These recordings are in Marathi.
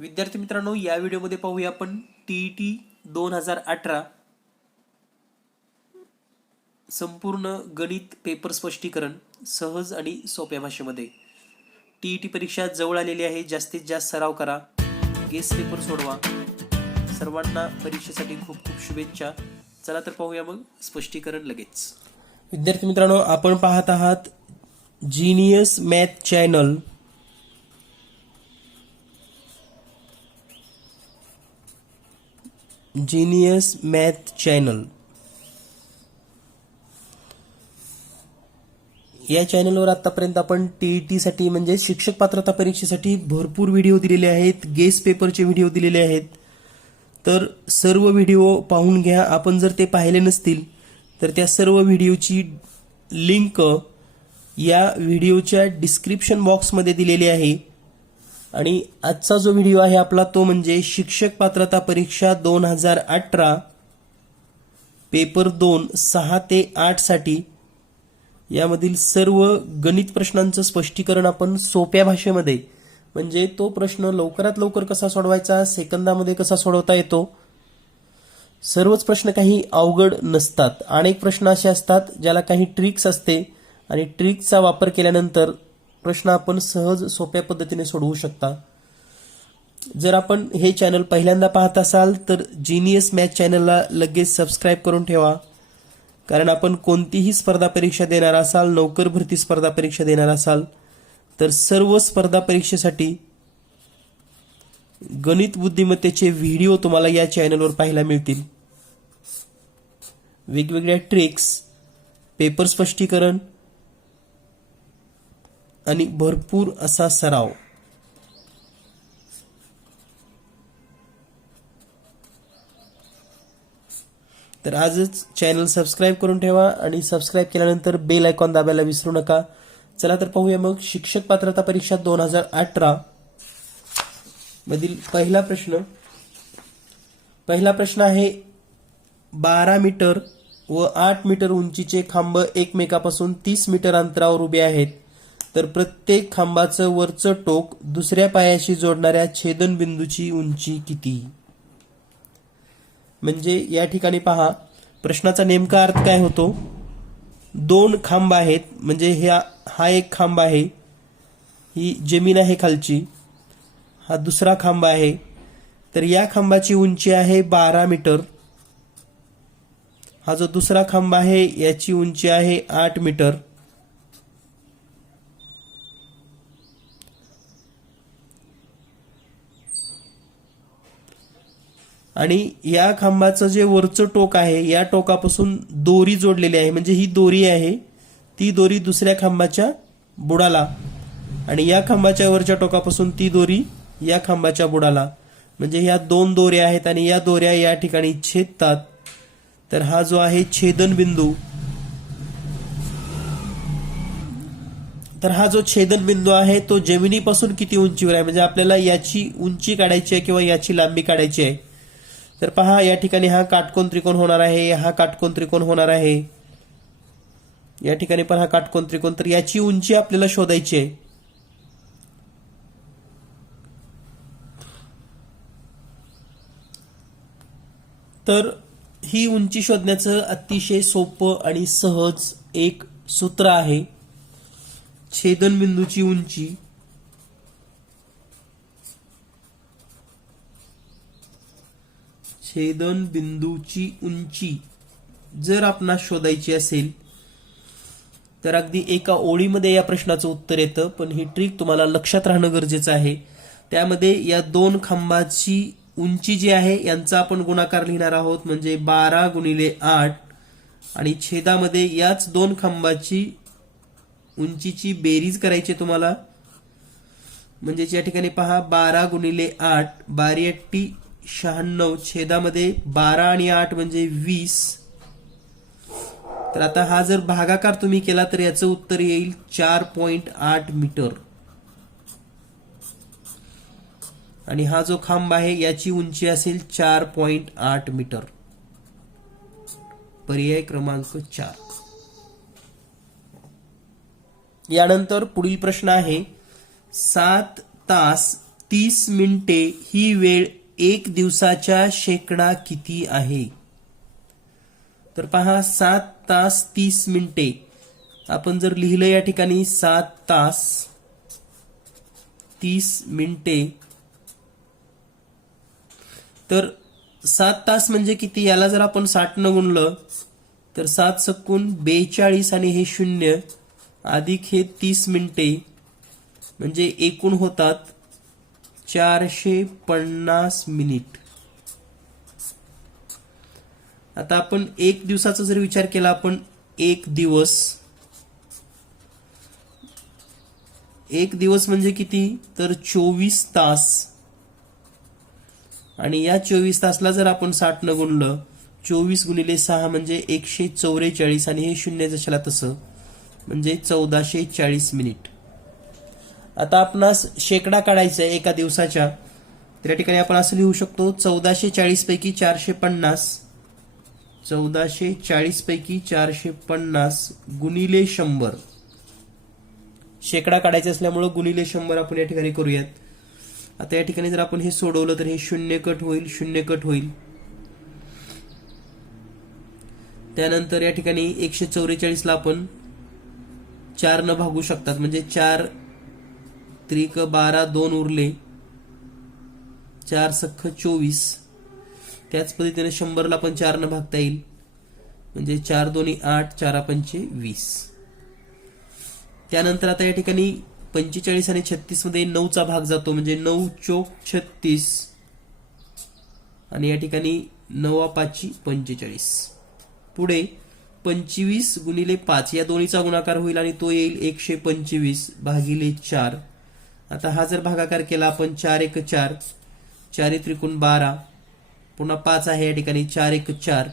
विद्यार्थी मित्रांनो, या व्हिडिओमध्ये पाहूया आपण टीईटी 2018 संपूर्ण गणित पेपर स्पष्टीकरण सहज आणि सोप्या भाषेमध्ये. टीईटी परीक्षा जवळ आलेली आहे. जास्तीत जास्त सराव करा, गेस पेपर सोडवा. सर्वांना परीक्षेसाठी खूप खूप शुभेच्छा. चला तर पाहूया मग स्पष्टीकरण लगेच. विद्यार्थी मित्रांनो, आपण पाहत आहात genius math channel. Genius math channel या चॅनलवर आतापर्यंत आपण टीईटीसाठी म्हणजे शिक्षक पात्रता परीक्षेसाठी भरपूर व्हिडिओ दिलेले आहेत, गेस पेपरचे व्हिडिओ दिलेले आहेत. तर सर्व व्हिडिओ पाहून घ्या. आपण जर ते पाहिले नसतील तर त्या सर्व व्हिडिओची लिंक या व्हिडिओच्या डिस्क्रिप्शन बॉक्समध्ये दिलेली आहे. आणि आजचा जो व्हिडिओ आहे आपला तो म्हणजे शिक्षक पात्रता परीक्षा 2018 पेपर 2 6 ते 8 साठी यामधील सर्व गणित प्रश्नांचं स्पष्टीकरण आपण सोप्या भाषेमध्ये, म्हणजे तो प्रश्न लवकरात लवकर कसा सोडवायचा, सेकंदामध्ये कसा सोडवता येतो. सर्वच प्रश्न काही अवघड नसतात. अनेक प्रश्न असे असतात ज्याला काही ट्रिक्स असते आणि ट्रिक्सचा वापर केल्यानंतर प्रश्न आपण सहज सोप्या पद्धतीने सोडवू शकता. जर आपण हे चॅनल पहिल्यांदा पाहत असाल तर जीनियस मॅथ चॅनलला लगेच सबस्क्राईब करून ठेवा. कारण आपण कोणतीही स्पर्धा परीक्षा देणार असाल, नोकर भरती स्पर्धा परीक्षा देणार असाल तर सर्व स्पर्धा परीक्षेसाठी गणित बुद्धिमत्तेचे व्हिडिओ तुम्हाला या चॅनलवर पाहायला मिळतील. वेगवेगळ्या ट्रिक्स, पेपर स्पष्टीकरण आणि भरपूर असा सराव. तर आजच चॅनल सबस्क्राईब करून ठेवा आणि सबस्क्राईब केल्यानंतर बेल आयकॉन दाबायला विसरू नका. चला तर पाहूया मग शिक्षक पात्रता परीक्षा 2018 मधील पहिला प्रश्न आहे 12 मीटर व 8 मीटर उंचीचे खांब एकमेकापासून 30 मीटर अंतरावर उभे आहेत. तर प्रत्येक खांबाचं वरचं टोक दुसऱ्या पायाशी जोडणाऱ्या छेदनबिंदूची उंची किती. म्हणजे या ठिकाणी पहा, प्रश्नाचा नेमका अर्थ काय होतो. दोन खांब आहेत, म्हणजे हा एक खांब आहे, ही जमीन आहे खालची, हा दुसरा खांब आहे. तर या खांबाची उंची आहे 12 मीटर. हा जो दुसरा खांब आहे याची उंची आहे 8 मीटर. आणि या खांबाचं जे वरचं टोक आहे या टोकापासून दोरी जोडलेली आहे, म्हणजे ही दोरी आहे, ती दोरी दुसऱ्या खांबाच्या बुडाला आणि या खांबाच्या वरच्या टोकापासून ती दोरी या खांबाच्या बुडाला, म्हणजे ह्या दोन दोऱ्या आहेत आणि या दोऱ्या या ठिकाणी छेदतात. तर हा जो आहे छेदनबिंदू, तर हा जो छेदनबिंदू आहे तो जमिनीपासून किती उंचीवर आहे, म्हणजे आपल्याला याची उंची काढायची आहे किंवा याची लांबी काढायची आहे. तर पहा, या ठिकाणी हा काटकोन त्रिकोण होणार आहे, हा काटकोन त्रिकोण होणार आहे, या ठिकाणी पण हा काटकोन त्रिकोण. तर याची उंची आपल्याला शोधायची आहे. तर ही उंची शोधण्याचं अतिशय सोपं आणि सहज एक सूत्र आहे. छेदनबिंदूची उंची जर आपणास शोधायची असेल तर अगदी एका ओळीमध्ये या प्रश्नाचं उत्तर येतं. पण ही ट्रिक तुम्हाला लक्षात राहणं गरजेचं आहे. त्यामध्ये या दोन खांबाची उंची जी आहे यांचा आपण गुणाकार लिहिणार आहोत, म्हणजे 12 गुणिले 8 आणि छेदामध्ये याच दोन खांबाची उंचीची बेरीज करायची तुम्हाला. म्हणजे या ठिकाणी पहा, 12 गुणिले 8 12 96, छेदामध्ये 12 आणि 8 म्हणजे 20. तर आता हा जर भागाकार तुम्ही केला तर याचं उत्तर येईल 4.8 मीटर. आणि हा जो खांब आहे याची उंची असेल 4.8 मीटर. पर्याय क्रमांक 4. यानंतर पुढील प्रश्न आहे 7 तास 30 मिनिटे ही वेळ 1 दिवसाच्या शेकडा किती आहे? तर पहा 7 तास 30 मिनिटे आपण जर लिहिलं या ठिकाणी 7 तास 30 मिनिटे, तर 7 तास म्हणजे किती? याला जर आपण 60 न गुणलं तर 7 सकून 42 आणि हे 0 अधिक हे 30 मिनिटे म्हणजे एकूण होतात 450 मिनिट. आता आपण एक दिवसाचा जर विचार केला, आपण एक दिवस म्हणजे किती? तर 24 तास, आणि या 24 तासला जर आपण 60 न गुणलं, 24 गुणिले 6 म्हणजे 144 आणि हे 0 जशाला तसं म्हणजे 1440 मिनिट. आता आपणास शेकडा काढायचा आहे एका दिवसाच्या, तर या ठिकाणी आपण असं लिहू शकतो 1440 पैकी 450, 1440 पैकी 450 गुणिले 100. शेकडा काढायचा असल्यामुळे गुणिले 100 आपण या ठिकाणी करूयात. आता या ठिकाणी जर आपण हे सोडवलं तर हे 0 कट होईल, 0 कट होईल. त्यानंतर या ठिकाणी 144 ला आपण 4 न भागू शकतात, म्हणजे 4 त्रिक 12, 2 उरले, 4 सख्ख 24. त्याच पद्धतीने 100 ला पण 4 न भागता येईल, म्हणजे 4 दोन्ही 8, 4 पंचे 20. त्यानंतर आता या ठिकाणी 45 आणि 36 मध्ये 9चा भाग जातो, म्हणजे 9 चोक 36 आणि या ठिकाणी 9 5 45. पुढे 25 गुणिले 5 या दोन्हीचा गुणाकार होईल आणि तो येईल 125 भागिले 4. आता हा जर भागाकार केला आपण 4 1 4, 4 त्रिकोण 12, पुन्हा 5 आहे या ठिकाणी 4 1 4,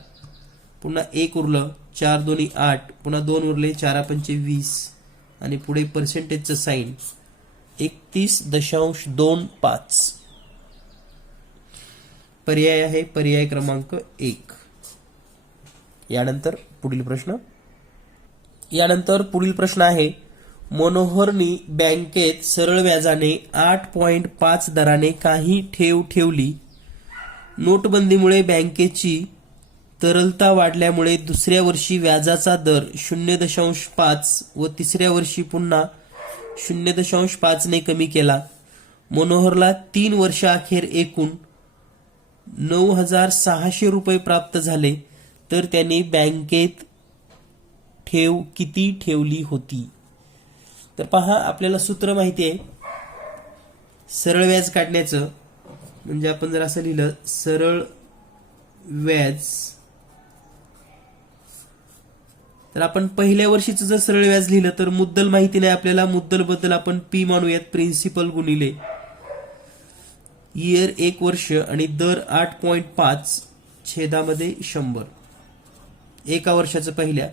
पुन्हा 1 उरलं, 4 दोन्ही 8, पुन्हा 2 उरले, 4 पंचे 20 आणि पुढे पर्सेंटेजचं साइन 31.25. पर्याय आहे पर्याय क्रमांक 1. यानंतर पुढील प्रश्न आहे, मनोहरनी बँकेत सरळ व्याजाने 8.5 दराने काही ठेव ठेवली. नोटबंदीमुळे बँकेची तरलता वाढल्यामुळे दुसऱ्या वर्षी व्याजाचा दर 0.5 व तिसऱ्या वर्षी पुन्हा 0.5 ने कमी केला. मनोहरला 3 वर्षाअखेर एकूण 9,600 रुपये प्राप्त झाले, तर त्यांनी बँकेत ठेव किती ठेवली होती? तर पहा, आपल्याला सूत्र माहिती आहे सरळ व्याज काढण्याचं. म्हणजे आपण जर असं लिहिलं सरळ व्याज, तर आपण पहिल्या वर्षीचं जर सरळ व्याज लिहिलं तर मुद्दल माहिती नाही आपल्याला, मुद्दल बद्दल आपण पी मानूयात, प्रिन्सिपल गुणिले इयर 1 वर्ष आणि दर 8.5 छेदामध्ये 100 एका वर्षाचं पहिल्या.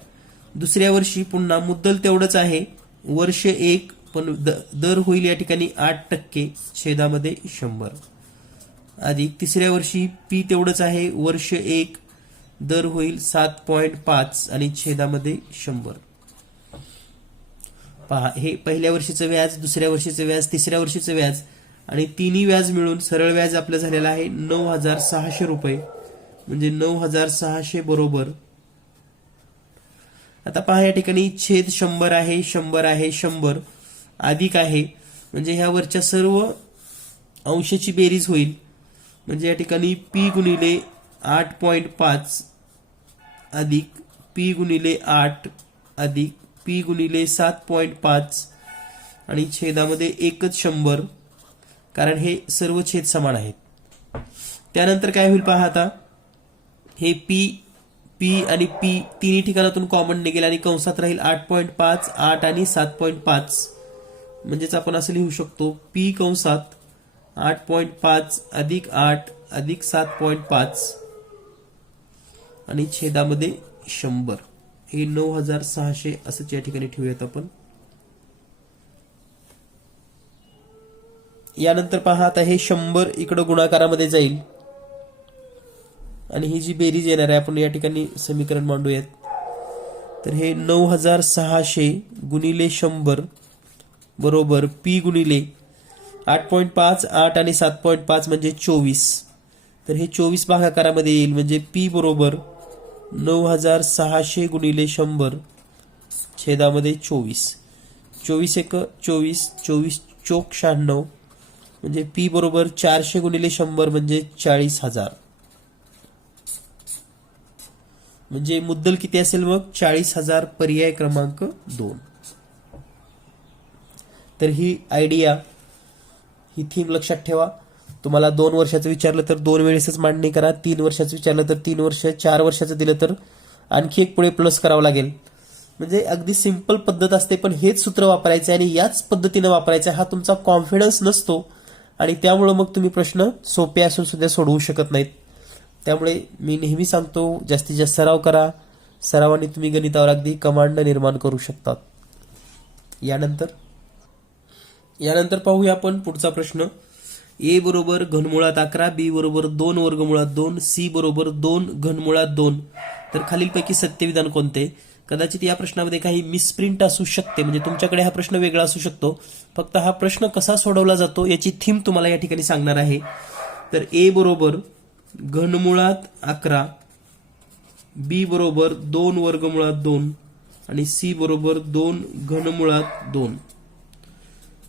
दुसऱ्या वर्षी पुन्हा मुद्दल तेवढंच आहे, वर्ष 1 पण दर होईल या ठिकाणी 8% छेदामध्ये 100 अधिक तिसऱ्या वर्षी पी तेवढंच आहे, वर्ष 1 दर होईल 7.5 आणि छेदामध्ये 100. पहा, हे पहिल्या वर्षीचं व्याज, दुसऱ्या वर्षीचं व्याज, तिसऱ्या वर्षीचं व्याज आणि तिन्ही व्याज मिळून सरळ व्याज आपलं झालेलं आहे 9,600 रुपये. म्हणजे 9,600 बरोबर. आता पहा या ठिकाणी छेद 100 आहे, 100 आहे, 100 अधिक आहे, म्हणजे ह्या वरच्या सर्व अंशाची बेरीज होईल. म्हणजे या ठिकाणी पी गुणिले 8.5 अधिक पी गुणिले 8 अधिक पी गुणिले 7.5 आणि छेदामध्ये एकच 100, कारण हे सर्व छेद समान आहेत. त्यानंतर काय होईल पहा, आता हे पी आणि पी तिन्ही ठिकाणातून कॉमन निघेल आणि कंसात राहील 8.5, 8 आणि 7.5. म्हणजेच आपण असं लिहू शकतो पी कंसात 8.5 अधिक 8 अधिक 7.5 आणि छेदामध्ये 100. हे 9,600 असंच या ठिकाणी ठेवूयात आपण. यानंतर पहा, आता हे 100 इकडं गुणाकारामध्ये जाईल आणि ही जी बेरीज येणार आहे आपण या ठिकाणी समीकरण मांडूयात. तर हे 9,600 गुणिले 100 बरोबर पी गुणिले 8.5 8 आणि 7.5 म्हणजे 24. तर हे 24 भागाकारामध्ये येईल म्हणजे P बरोबर 9600 गुणिले 100 छेदामध्ये 24. 24 एक 24, 24 चोक 96 म्हणजे P बरोबर 400 गुणिले 100 म्हणजे 40,000. म्हणजे मुद्दल किती असेल मग 40,000. पर्याय क्रमांक 2. तर ही आयडिया, ही थीम लक्षात ठेवा. तुम्हाला 2 वर्षाचं विचारलं तर 2 वेळेसच मांडणी करा, 3 वर्षाचं विचारलं तर 3 वर्ष, 4 वर्षाचं दिलं तर आणखी एक पुढे प्लस करावं लागेल. म्हणजे अगदी सिंपल पद्धत असते, पण हेच सूत्र वापरायचं आणि याच पद्धतीनं वापरायचं. हा तुमचा कॉन्फिडन्स नसतो आणि त्यामुळं मग तुम्ही प्रश्न सोपे असून सुद्धा सोडवू शकत नाहीत. त्यामुळे मी नेहमी सांगतो, जास्तीत जास्त सराव करा. सरावाने तुम्ही गणितावर अगदी कमांड निर्माण करू शकतात. यानंतर पाहूया आपण पुढचा प्रश्न. ए बरोबर घनमुळात 11, बी बरोबर 2 वर्गमुळात 2, सी बरोबर 2 घनमुळात 2. तर खालीलपैकी सत्यविधान कोणते? कदाचित या प्रश्नामध्ये काही मिसप्रिंट असू शकते, म्हणजे तुमच्याकडे हा प्रश्न वेगळा असू शकतो. फक्त हा प्रश्न कसा सोडवला जातो याची थीम तुम्हाला या ठिकाणी सांगणार आहे. तर ए बरोबर घनमुळात 11, बी बरोबर 2 वर्गमुळात 2 आणि सी बरोबर 2 घनमुळात 2.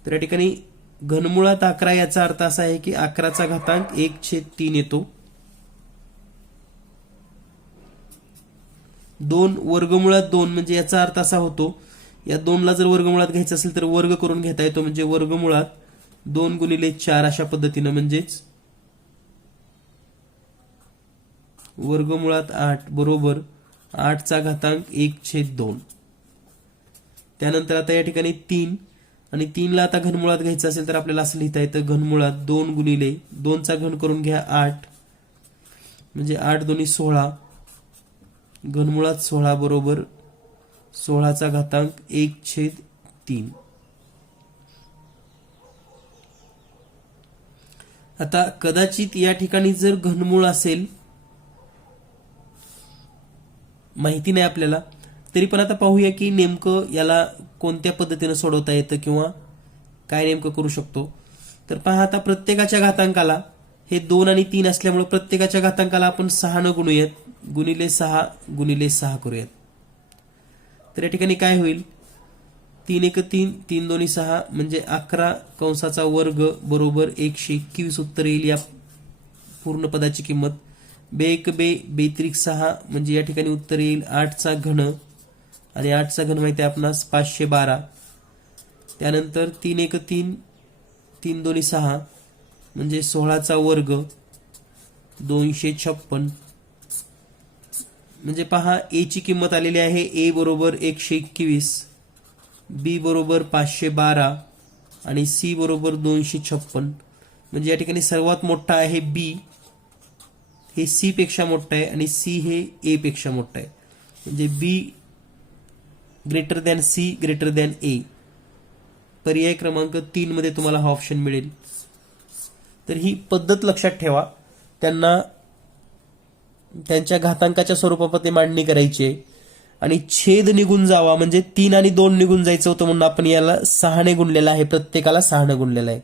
तर या ठिकाणी घनमुळात 11 याचा अर्थ असा आहे की 11चा घातांक 1/3 येतो. 2 वर्गमुळात 2 म्हणजे याचा अर्थ असा होतो, या 2ला जर वर्गमुळात घ्यायचं असेल तर वर्ग करून घेता येतो, म्हणजे वर्गमुळात 2 गुणिले 4 अशा पद्धतीनं, म्हणजेच वर्गमुळात 8 बरोबर 8चा घातांक 1/2. त्यानंतर आता या ठिकाणी 3 आणि 3ला आता घनमुळात घ्यायचं असेल तर आपल्याला असं लिहिता येतं, घनमुळात 2 गुणिले 2चा घन करून घ्या 8, म्हणजे 8 दोन्ही 16, घनमुळात 16 बरोबर 16चा घातांक 1/3. आता कदाचित या ठिकाणी जर घनमूळ असेल, माहिती नाही आपल्याला, तरी पण आता पाहूया की नेमकं याला कोणत्या पद्धतीनं सोडवता येतं किंवा काय नेमकं करू शकतो. तर पहा, आता प्रत्येकाच्या घातांकाला हे 2 आणि 3 असल्यामुळे प्रत्येकाच्या घातांकाला आपण 6 न गुणूयात, गुणिले 6 गुणिले 6 करूयात. तर या ठिकाणी काय होईल, 3 एक 3, 3 दोन्ही 6 म्हणजे 11 कंसाचा वर्ग बरोबर 121 उत्तर येईल या पूर्ण पदाची किंमत. बे एक बे, बेत्रिक 6 म्हणजे या ठिकाणी उत्तर येईल 8चा घन, आणि 8चा घन माहिती आहे आपणास 512. त्यानंतर 3 एक 3, 3 दोन्ही 6 म्हणजे 16चा वर्ग 256. म्हणजे पहा, ए ची किंमत आलेली आहे ए बरोबर 121, बी बरोबर 512 आणि सी बरोबर 256. म्हणजे या ठिकाणी सर्वात मोठा आहे बी, हे सी पेक्षा मोठा आहे आणि सी हे ए पेक्षा मोठा आहे, म्हणजे B greater than C greater than A. पर्याय क्रमांक 3 मध्ये तुम्हाला हा ऑप्शन मिळेल. तर ही पद्धत लक्षात ठेवा. त्यांना त्यांच्या घातांकाच्या स्वरूपामध्ये मांडणी करायची आहे आणि छेद निघून जावा, म्हणजे 3 आणि 2 निघून जायचं होतं म्हणून आपण याला 6 ने गुणलेलं आहे, प्रत्येकाला 6 ने गुणलेलं आहे.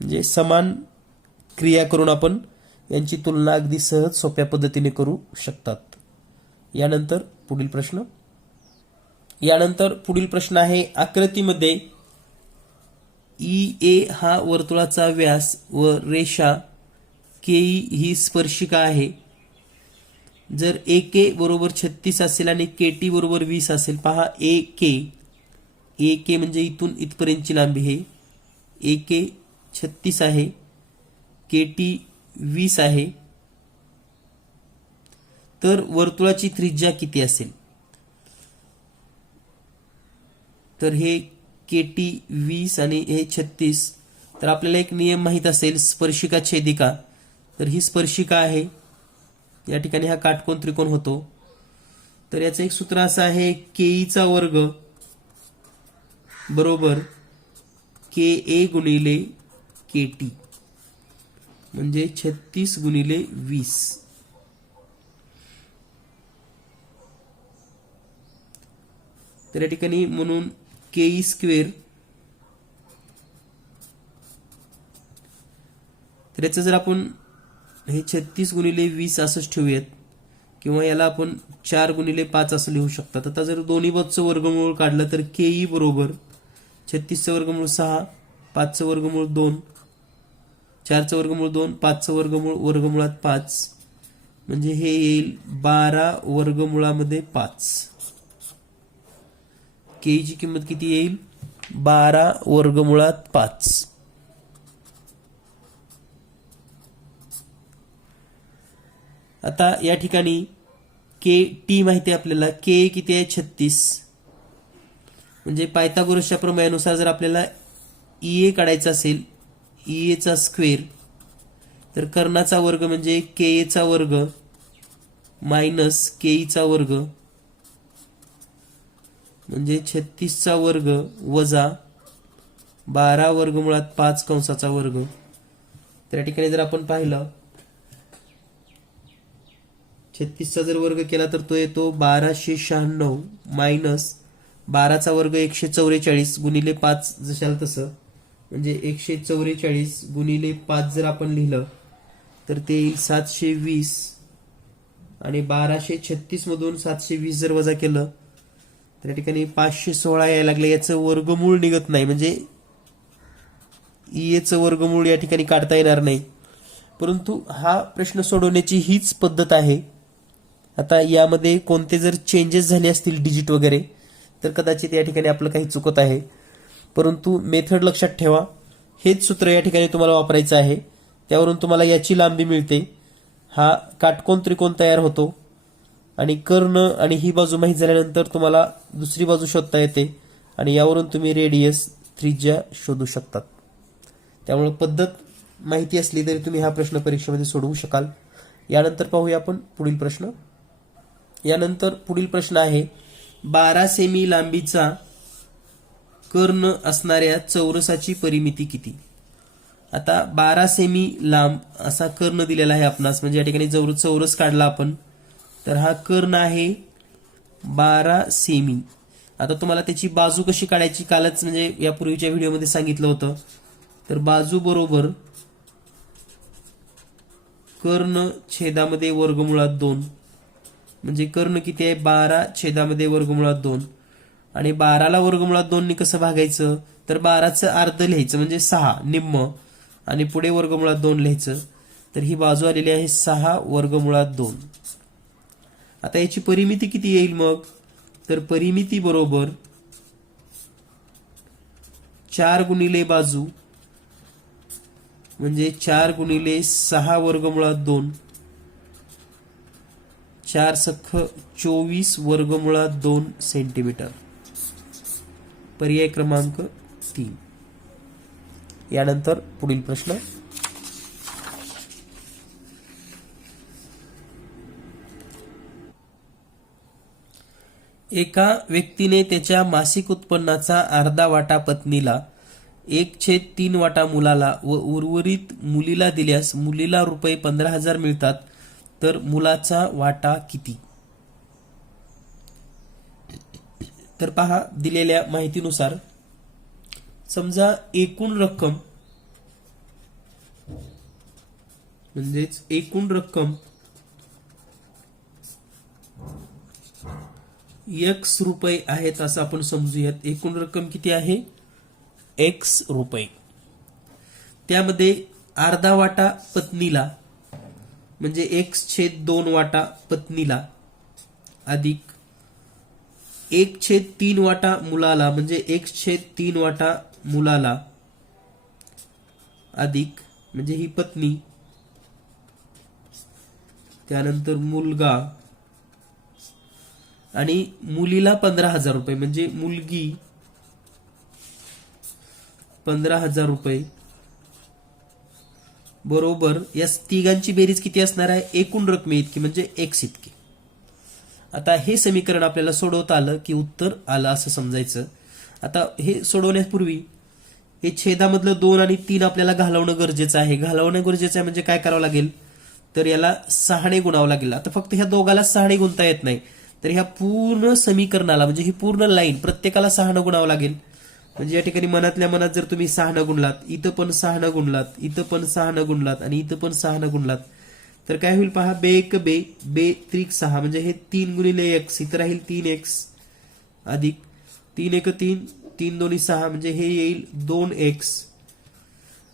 म्हणजे समान क्रिया करून आपण यांची तुलना अगदी सहज सोप्या पद्धतीने करू शकतात. यानंतर पुढील प्रश्न आहे, आकृतीमध्ये ई ए हा वर्तुळाचा व्यास व रेषा केई ही स्पर्शिका आहे. जर ए के बरोबर 36 असेल आणि के टी बरोबर 20 असेल, पहा ए के म्हणजे इथून इथपर्यंतची लांबी, हे ए के 36 आहे, के टी 20 आहे, तर वर्तुळाची त्रिज्या किती असेल? तर हे के टी 20 आणि हे 36. तर आपल्याला एक नियम माहित असेल, स्पर्शिका छेदिका. तर ही स्पर्शिका आहे, या ठिकाणी हा काटकोन त्रिकोण होतो. तर याचं एक सूत्र असं आहे, केईचा वर्ग बरोबर के ए गुणिले के टी, म्हणजे 36 गुणिले 20. तर या ठिकाणी म्हणून केई स्क्वेअर तर याचं जर आपण हे 36 गुणिले 20 असंच ठेवूयात, किंवा याला आपण 4 गुणिले 5 असं लिहू शकतात. आता जर दोन्ही बाजूचं वर्गमूळ काढलं तर के बरोबर 36चं वर्गमूळ 6, 5चं वर्गमूळ 2, 4चं वर्गमूळ 2, 5चं वर्गमूळ वर्गमुळात 5, म्हणजे हे येईल 12 वर्गमुळामध्ये 5. के ची किंमत किती येईल? 12 वर्गमुळात 5. आता या ठिकाणी के टी माहिती आहे आपल्याला, के किती आहे? 36. म्हणजे पायथागोरसच्या प्रमेयानुसार जर आपल्याला ईए काढायचा असेल, ईएचा स्क्वेअर, तर कर्णाचा वर्ग म्हणजे केएचा वर्ग मायनस केईचा वर्ग म्हणजे 36चा वर्ग वजा 12 वर्गमुळात 5 कंसाचा वर्ग. तर या ठिकाणी जर आपण पाहिलं 36चा जर वर्ग केला तर तो येतो 1296 मायनस 12चा वर्ग 144 गुणिले 5 जशाला तसं, म्हणजे 144 गुणिले 5 जर आपण लिहिलं तर ते येईल 720, आणि 1236 मधून 720 जर वजा केलं तर या ठिकाणी 516 यायला लागले. याचं वर्गमूळ निघत नाही, म्हणजे ईएचं वर्गमूळ या ठिकाणी काढता येणार नाही. परंतु हा प्रश्न सोडवण्याची हीच पद्धत आहे. आता यामध्ये कोणते जर चेंजेस झाले असतील डिजिट वगैरे तर कदाचित या ठिकाणी आपलं काही चुकत आहे, परंतु मेथड लक्षात ठेवा. हेच सूत्र या ठिकाणी तुम्हाला वापरायचं आहे. त्यावरून तुम्हाला याची लांबी मिळते, हा काटकोन त्रिकोण तयार होतो, आणि कर्ण आणि ही बाजू माहीत झाल्यानंतर तुम्हाला दुसरी बाजू शोधता येते, आणि यावरून तुम्ही रेडियस त्रिज्या शोधू शकतात. त्यामुळे पद्धत माहिती असली तरी तुम्ही हा प्रश्न परीक्षेमध्ये सोडवू शकाल. यानंतर पाहूया आपण पुढील प्रश्न. यानंतर पुढील प्रश्न आहे 12 सेमी लांबीचा कर्ण असणाऱ्या चौरसाची परिमिती किती? आता 12 सेमी लांब असा कर्ण दिलेला आहे आपणास, म्हणजे या ठिकाणी जर चौरस काढला आपण तर हा कर्ण आहे 12 सेमी. आता तुम्हाला त्याची बाजू कशी काढायची कालच म्हणजे यापूर्वीच्या व्हिडिओमध्ये सांगितलं होतं. तर बाजू बरोबर कर्ण छेदामध्ये वर्गमुळात 2, म्हणजे कर्ण किती आहे? 12 छेदामध्ये वर्गमुळात 2, आणि 12ला वर्गमुळात 2 नी कसं भागायचं? तर 12चं अर्ध लिहायचं म्हणजे 6 निम्म, आणि पुढे वर्गमुळात 2 लिहायचं. तर ही बाजू आलेली आहे 6 वर्गमुळात 2. आता याची परिमिती किती येईल मग? तर परिमिती बरोबर 4 गुणिले बाजू म्हणजे 4 गुणिले 6 वर्गमुळात 2, 4 सख्ख 24 वर्गमुळात 2 सेंटीमीटर. पर्याय क्रमांक 3. यानंतर पुढील प्रश्न. एका व्यक्तीने त्याच्या मासिक उत्पन्नाचा अर्धा वाटा पत्नीला, 1/3 वाटा मुलाला व उर्वरित मुलीला दिल्यास मुलीला रुपये 15,000 मिळतात, तर मुलाचा वाटा किती? तर पहा, दिलेल्या माहितीनुसार समजा एकूण रक्कम म्हणजेच एकूण रक्कम x रुपये आहेत असं आपण समजूयात. एकूण रक्कम किती आहे? x रुपये. त्यामध्ये अर्धा वाटा पत्नीला म्हणजे 1/2 वाटा पत्नीला अधिक 1/3 वाटा मुलाला म्हणजे 1/3 वाटा मुलाला अधिक म्हणजे ही पत्नी, त्यानंतर मुलगा, आणि मुलीला 15,000 रुपये म्हणजे मुलगी 15,000 रुपये बरोबर या तिघांची बेरीज किती असणार आहे? एकूण रकमे इतकी म्हणजे x इतकी. आता हे समीकरण आपल्याला सोडवता आलं की उत्तर आलं असं समजायचं. आता हे सोडवण्यापूर्वी हे छेदामधलं 2 आणि 3 आपल्याला घालवणं गरजेचं आहे. घालवणं गरजेचं आहे म्हणजे काय करावं लागेल? तर याला 6 ने गुणावं लागेल. आता फक्त ह्या दोघाला 6 ने गुणता येत नाही, तर ह्या पूर्ण समीकरणाला म्हणजे ही पूर्ण लाईन प्रत्येकाला 6 ने गुणावं लागेल. म्हणजे या ठिकाणी मनातल्या मनात जर तुम्ही 6 न गुणलात, इथं पण 6 न गुणलात, इथं पण 6 न गुणलात आणि इथं पण 6 न गुणलात, तर काय होईल पहा, बे एक बे, बे त्रिक 6 म्हणजे हे 3 गुणिले x, इथं राहील 3x अधिक 3 एक 3, 3 दोन्ही 6 म्हणजे हे येईल 2x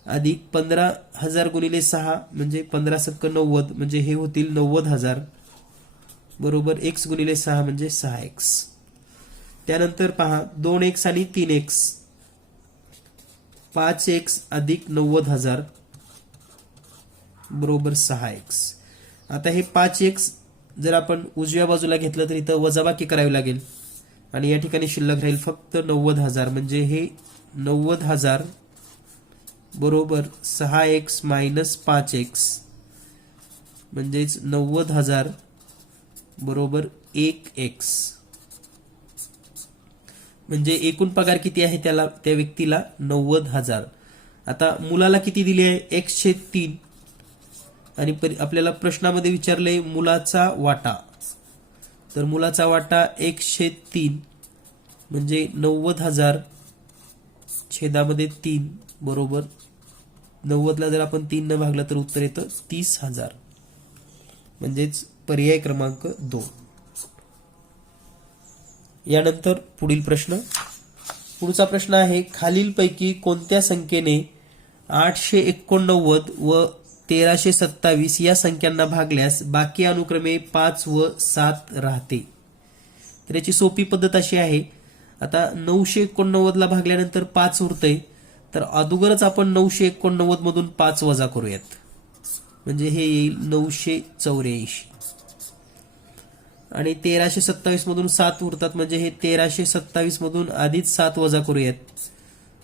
अधिक 15,000 गुणिले 6 म्हणजे 15 सक्क 90 म्हणजे हे होतील 90,000 बरोबर x गुणिले 6 म्हणजे 6x. त्यानंतर पहा 2x आणि 3x, 5x अधिक 90,000 बरोबर 6x. आता हे 5x जर आपण उजव्या बाजूला घेतलं तर इथं वजाबाकी करावी लागेल आणि या ठिकाणी शिल्लक राहील फक्त 90,000 म्हणजे हे 90,000 बरोबर 6x मायनस 5x म्हणजेच 90,000 बरोबर 1x. म्हणजे एकूण पगार किती आहे त्या व्यक्तीला 90,000. आता मुलाला किती दिले आहे x/3 आणि आपल्याला प्रश्नामध्ये विचारले मुलाचा वाटा, तर मुलाचा वाटा x/3 म्हणजे 90,000 छेदामध्ये 3 बरोबर 90ला जर आपण 3 न भागला तर उत्तर येतं 30,000 म्हणजेच पर्याय क्रमांक 2. यानंतर पुढील प्रश्न, पुढचा प्रश्न आहे खालीलपैकी कोणत्या संख्येने 889 व 1327 या संख्यांना भागल्यास बाकी अनुक्रमे 5 व 7 राहते. तर याची सोपी पद्धत अशी आहे, आता 989 ला भागल्यानंतर 5 उरतंय, तर अगोदरच आपण 989 मधून 5 वजा करूयात म्हणजे हे येईल 984 आणि 1327 मधून 7 उरतात म्हणजे हे 1327 मधून आधीच 7 वजा करूयात,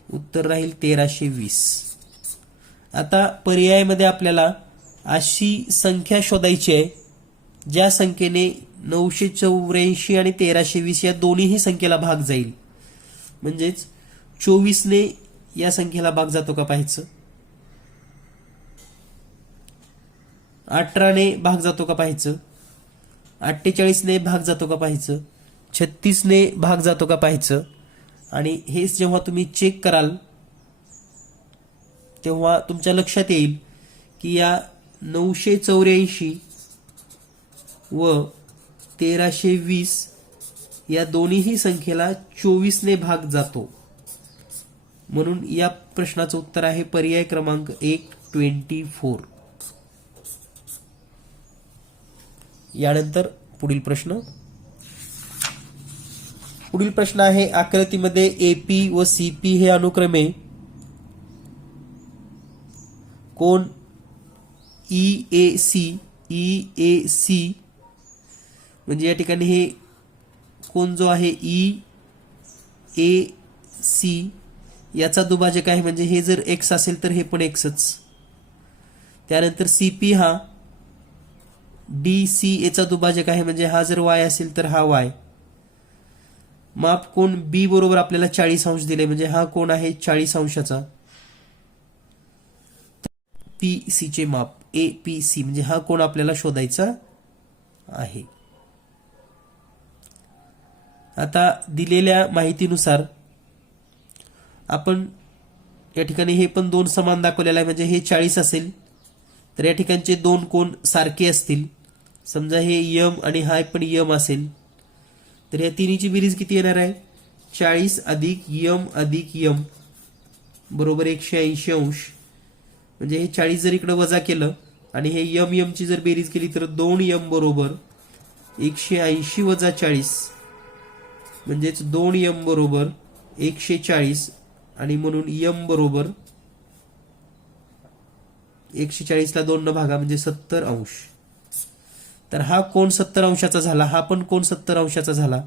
उत्तर राहील 1320. आता पर्यायामध्ये आपल्याला अशी संख्या शोधायची आहे ज्या संख्येने 984 आणि 1320 या दोन्हीही संख्येला भाग जाईल. म्हणजेच 24ने या संख्येला भाग जातो का पाहायचं, 18ने भाग जातो का पाहायचं, 48ने भाग जातो का पाहायचं, 36ने भाग जातो का पाहायचं. आणि हेच जेव्हा तुम्ही चेक कराल तेव्हा तुमच्या लक्षात येईल की या 984 व 1320 या दोन्हीही संख्येला 24ने भाग जातो, म्हणून या प्रश्नाचं उत्तर आहे पर्याय क्रमांक 1 24. यानंतर पुढील प्रश्न, पुढील प्रश्न आहे आकृतीमध्ये एपी व सीपी हे अनुक्रमे कोण ईएसी ईएसी म्हणजे या ठिकाणी हे कोण जो आहे ईएसी याचा दुभाजक आहे, म्हणजे हे जर एक्स असेल तर हे पण एक्सच. त्यानंतर सीपी हा DCA चा दुभाजक आहे, म्हणजे हा जर y असेल तर हा y. माप कोण बी बरोबर आपल्याला 40 अंश दिले, म्हणजे हा कोण आहे 40 अंशाचा. पीसी चे माप APC म्हणजे हा कोण आपल्याला शोधायचा आहे. आता दिलेल्या माहितीनुसार आपण या ठिकाणी हे पण दोन समान दाखवलेला आहे, म्हणजे हे 40 असेल तर या ठिकाणचे दोन कोण सारखे असतील. समजा हे यम आणि हा पण यम असेल तर या तिन्हीची बेरीज किती येणार आहे 40 अधिक यम बरोबर 180 अंश. म्हणजे हे 40 जर इकडे वजा केलं आणि हे यम ची जर बेरीज केली तर 2m बरोबर 180 वजा 40 म्हणजेच 2m बरोबर 140 आणि म्हणून m बरोबर 140 ला 2 न भागा म्हणजे 70 अंश. तर हा कोण 70 अंशाचा झाला, हा पण कोण 70 अंशाचा झाला.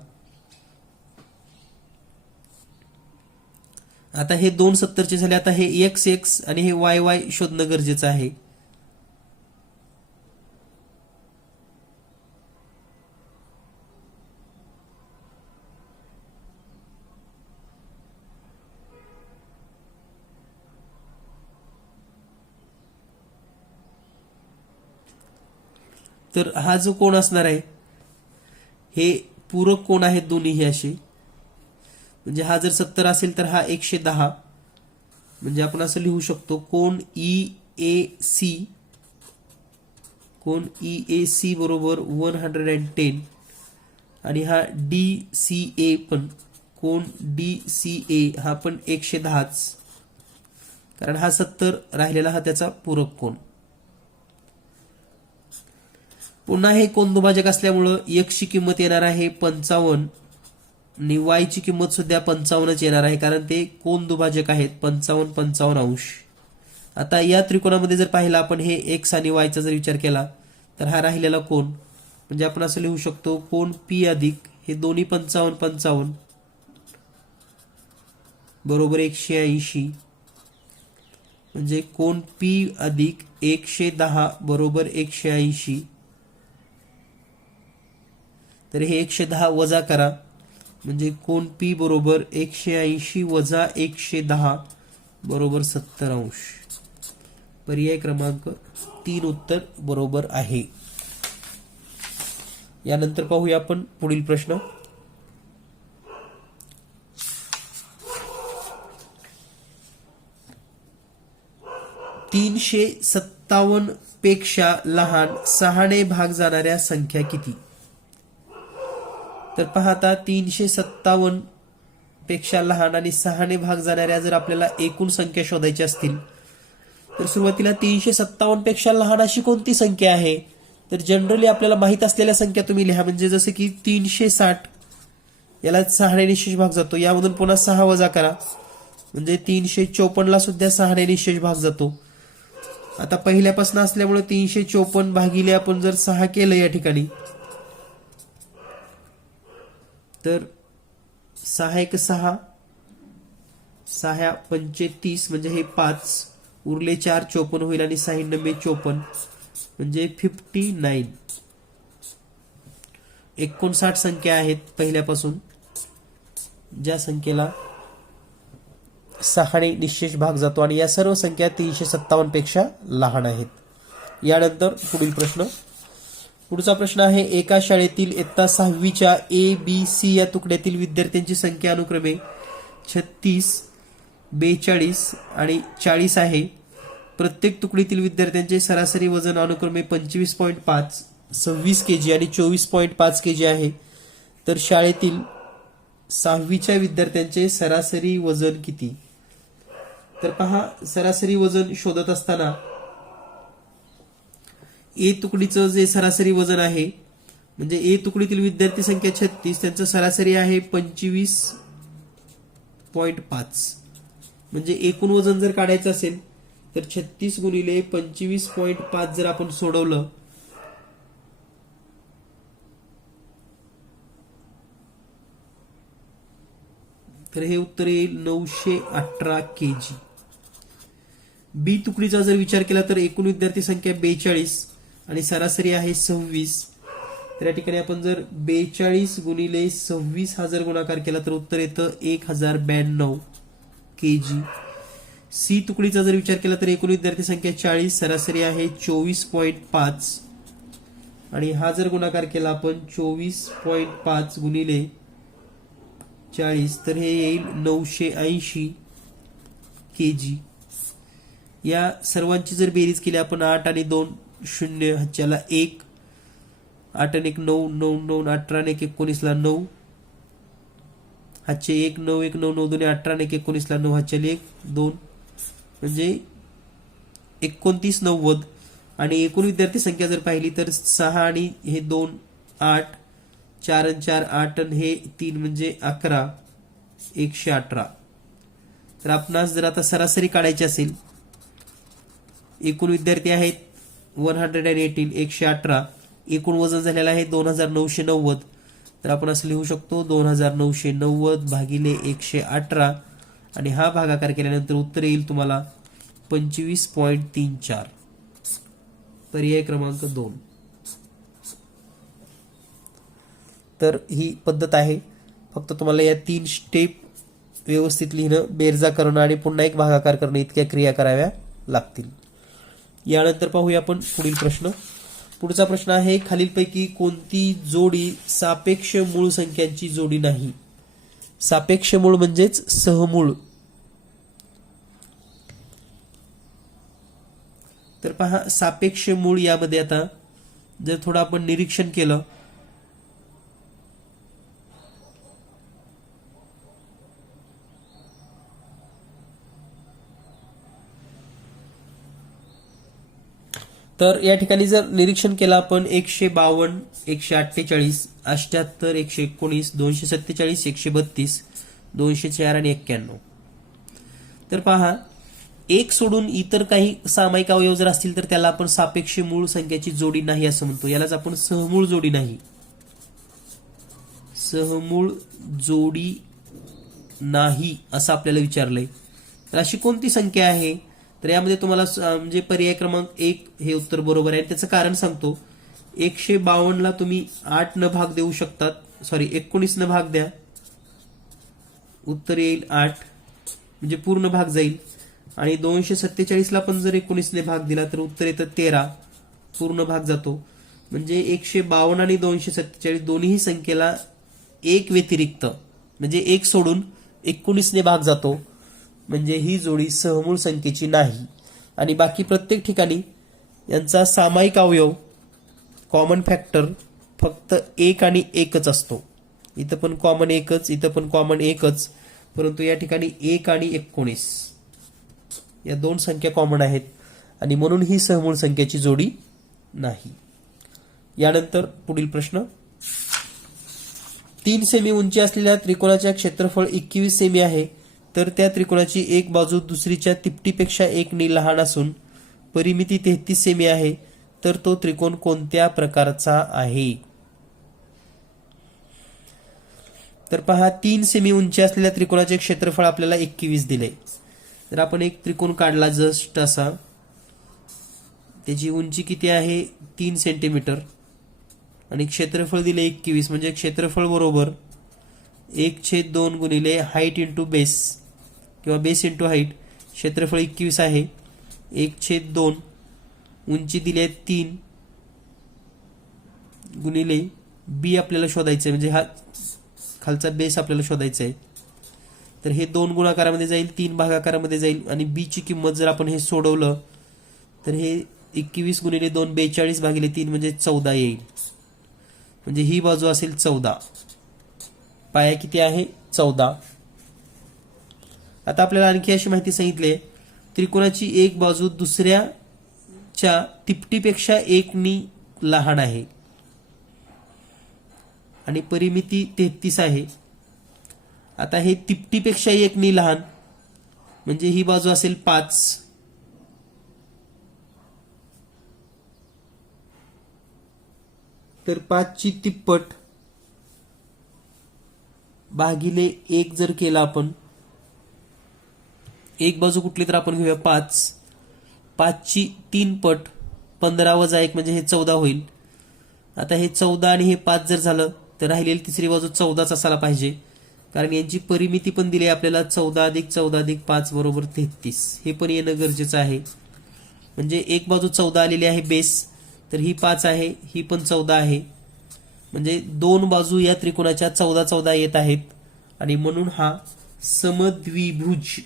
आता हे दोन 70 चे झाले. आता हे x आणि हे y शोधणं गरजेचं आहे. तर हा जो कोण असणार आहे हे पूरक कोण आहेत दोन्ही हे असे, म्हणजे हा जर 70 असेल तर हा 110, म्हणजे आपण असं लिहू शकतो कोन EAC बरोबर 110 आणि हा DCA पण कोन DCA हा पण 110च, कारण हा 70 राहिलेला हा त्याचा पूरक कोन. पुन्हा हे कोन दुभाजक असल्यामुळं x ची किंमत येणार आहे 55 आणि y ची किंमत सुद्धा 55च येणार आहे, कारण ते कोन दुभाजक आहेत 55 55 अंश. आता या त्रिकोणामध्ये जर पाहिलं आपण हे x आणि y चा जर विचार केला तर हा राहिलेला कोन, म्हणजे आपण असं लिहू शकतो कोन P अधिक हे दोन्ही 55 55 बरोबर 180, म्हणजे कोन P अधिक 110 बरोबर 180. तर हे 110 वजा करा, म्हणजे कोन P बरोबर 180 वजा 110 बरोबर 70 अंश. पर्याय क्रमांक 3 उत्तर बरोबर आहे. यानंतर पाहूया आपण पुढील प्रश्न. $357 पेक्षा लहान 6 ने भाग जाणाऱ्या संख्या किती? तर पाहता 357 पेक्षा लहान आणि 6 ने भाग जाणाऱ्या जर आपल्याला एकूण संख्या शोधायची असतील तर सुरुवातीला 357 पेक्षा लहान अशी कोणती संख्या आहे? तर जनरली आपल्याला माहित असलेल्या संख्या तुम्ही लिहा, म्हणजे जसं की 360 याला 6 ने निशेष भाग जातो, यामधून पुन्हा 6 वजा करा, म्हणजे 354 ला सुद्धा 6 ने निशेष भाग जातो. आता पहिल्यापासून असल्यामुळे 354 भागिले आपण जर 6 केलं या ठिकाणी तर 6 1 6 6 पंचे 30 म्हणजे हे 5 उरले 4 54 होईल आणि 6 9 54 म्हणजे 59. 59 संख्या आहेत पहिल्यापासून ज्या संख्येला 6 ने निशेष भाग जातो आणि या सर्व संख्या 357 पेक्षा लहान आहेत. यानंतर पुढील प्रश्न. पुढचा प्रश्न आहे एका शाळेतील इयत्ता 6वीच्या ABC या तुकड्यातील विद्यार्थ्यांची संख्या अनुक्रमे 36, 42 आणि 40 आहे. प्रत्येक तुकडीतील विद्यार्थ्यांचे सरासरी वजन अनुक्रमे 25.5, 26 kg आणि 24.5 kg आहे. तर शाळेतील 6वीच्या विद्यार्थ्यांचे सरासरी वजन किती? तर पहा, सरासरी वजन शोधत असताना ए तुकडीचं जे सरासरी वजन आहे, म्हणजे ए तुकडीतील विद्यार्थी संख्या 36, त्यांचं सरासरी आहे 25.5, म्हणजे एकूण वजन जर काढायचं असेल तर 36 गुणिले 25.5 जर आपण सोडवलं तर हे उत्तर येईल 918 kg. बी तुकडीचा जर विचार केला तर एकूण विद्यार्थी संख्या 42 आणि सरासरी आहे 26. तर या ठिकाणी आपण जर 42 गुणिले 26 हा जर गुणाकार केला तर उत्तर येतं 1092 kg. सी तुकडीचा जर विचार केला तर एकूण विद्यार्थी संख्या 40, सरासरी आहे 24.5 आणि हा जर गुणाकार केला आपण 24.5 गुणिले 40 तर हे येईल 980 kg. या सर्वांची जर बेरीज केली आपण 8 आणि 2 0 ह्याच्याला 1, 8 आणि 1 9, 9 9 18 आणि 1 19 ला 9, हाचे 1 9 1 9 9 2 18 आणि 1 19 ला 9 हाचे 1 2 म्हणजे 29 90. आणि एकूण विद्यार्थी संख्या जर पाहिली तर 6 आणि हे 2 8, 4 आणि 4 8 आणि हे 3 म्हणजे 11, 118. तर आपणास जर आता सरासरी काढायची असेल, एकूण विद्यार्थी आहेत 118, 118, एकूण वजन झालेलं आहे 2990. तर आपण असं लिहू शकतो 2990 भागिले 118 आणि हा भागाकार केल्यानंतर उत्तर येईल तुम्हाला 25.34. पर्याय क्रमांक 2. तर ही पद्धत आहे, फक्त तुम्हाला या 3 स्टेप व्यवस्थित लिहिणं, बेरजा करणं आणि पुन्हा एक भागाकार करणं इतक्या क्रिया कराव्या लागतील. यानंतर पाहूया आपण पुढील प्रश्न. पुढचा प्रश्न आहे खालीलपैकी कोणती जोडी सापेक्ष मूळ संख्यांची जोडी नाही? सापेक्ष मूळ म्हणजेच सहमूळ. तर पहा सापेक्ष मूळ यामध्ये आता जर थोडं आपण निरीक्षण केलं तर या ठिकाणी जर निरीक्षण केलं आपण 152, 148, 78, 119, 247, 132, 204 आणि 91. तर पहा एक सोडून इतर काही सामायिक अवयव जर असतील तर त्याला आपण सापेक्ष मूळ संख्याची जोडी नाही असं म्हणतो. यालाच आपण सहमूळ जोडी नाही, सहमूळ जोडी नाही असं आपल्याला विचारलंय. तर अशी कोणती संख्या आहे? तर यामध्ये तुम्हाला म्हणजे पर्याय क्रमांक 1 हे उत्तर बरोबर आहे. त्याचं कारण सांगतो. 152 ला तुम्ही 8 न भाग देऊ शकतात, 19 न भाग द्या, उत्तर येईल 8, म्हणजे पूर्ण भाग जाईल. आणि 247 ला पण जर 19 ने भाग दिला तर उत्तर येतं 13, पूर्ण भाग जातो. म्हणजे 152 आणि 247 दोन्ही संख्येला एक व्यतिरिक्त म्हणजे एक सोडून 19 ने भाग जातो, म्हणजे ही जोडी सहमूळ संख्येची नाही. आणि बाकी प्रत्येक ठिकाणी यांचा सामायिक अवयव कॉमन फॅक्टर फक्त 1 आणि 1च असतो. इथं पण कॉमन 1च, इथं पण कॉमन 1च, परंतु या ठिकाणी 1 आणि 19 या दोन संख्या कॉमन आहेत आणि म्हणून ही सहमूळ संख्येची जोडी नाही. यानंतर पुढील प्रश्न. 3 सेमी उंची असलेल्या त्रिकोणाचे क्षेत्रफळ 21 सेमी आहे, तर त्या त्रिकोणाची एक बाजू दुसरीच्या तिपटीपेक्षा 1 ने लहान असून परिमिती 33 सेमी आहे, तर तो त्रिकोण कोणत्या प्रकारचा आहे? तर पहा 3 सेमी उंची असलेल्या त्रिकोणाचे क्षेत्रफळ आपल्याला 21 दिले. तर आपण एक त्रिकोण काढला जस्ट असा, त्याची उंची किती आहे 3 सेंटीमीटर आणि क्षेत्रफळ दिले 21, म्हणजे क्षेत्रफळ बरोबर 1/2 गुणिले हाईट इंटू बेस किंवा बेस इंटू हाईट. क्षेत्रफळ 21 आहे, 1/2 उंची दिली आहे 3 गुणिले बी आपल्याला शोधायचं आहे, म्हणजे हा खालचा बेस आपल्याला शोधायचा आहे. तर हे 2 गुणाकारामध्ये जाईल, 3 भागाकारामध्ये जाईल आणि बी ची किंमत जर आपण हे सोडवलं तर हे 21 गुणिले 2 42 भागिले 3 म्हणजे 14 येईल. म्हणजे ही बाजू असेल 14, पाया किती आहे 14. आता आपल्याला आणखी अशी माहिती सांगितली, त्रिकोणाची एक बाजू दुसऱ्याच्या तिपटीपेक्षा 1 ने लहान आहे आणि परिमिती 33 आहे. आता हे तिपटीपेक्षा 1 ने लहान म्हणजे ही बाजू असेल 5, तर 5 ची तिप्पट भागिले 1 जर केला आपण, एक बाजू कुठली तर आपण घेऊया 5, 5 ची 3 पट 15 वजा 1 म्हणजे हे 14 होईल. आता हे 14 आणि हे 5 जर झालं तर राहिलेली तिसरी बाजू 14च असायला पाहिजे, कारण यांची परिमिती पण दिली आपल्याला 14 अधिक 14 अधिक 5 बरोबर 33. हे पण येणं गरजेचं आहे. म्हणजे एक बाजू 14 आलेली आहे बेस, तर ही 5 आहे, ही पण 14 आहे, म्हणजे दोन बाजू या त्रिकोणाच्या 14 14 येत आहेत आणि म्हणून हा समद्विभुज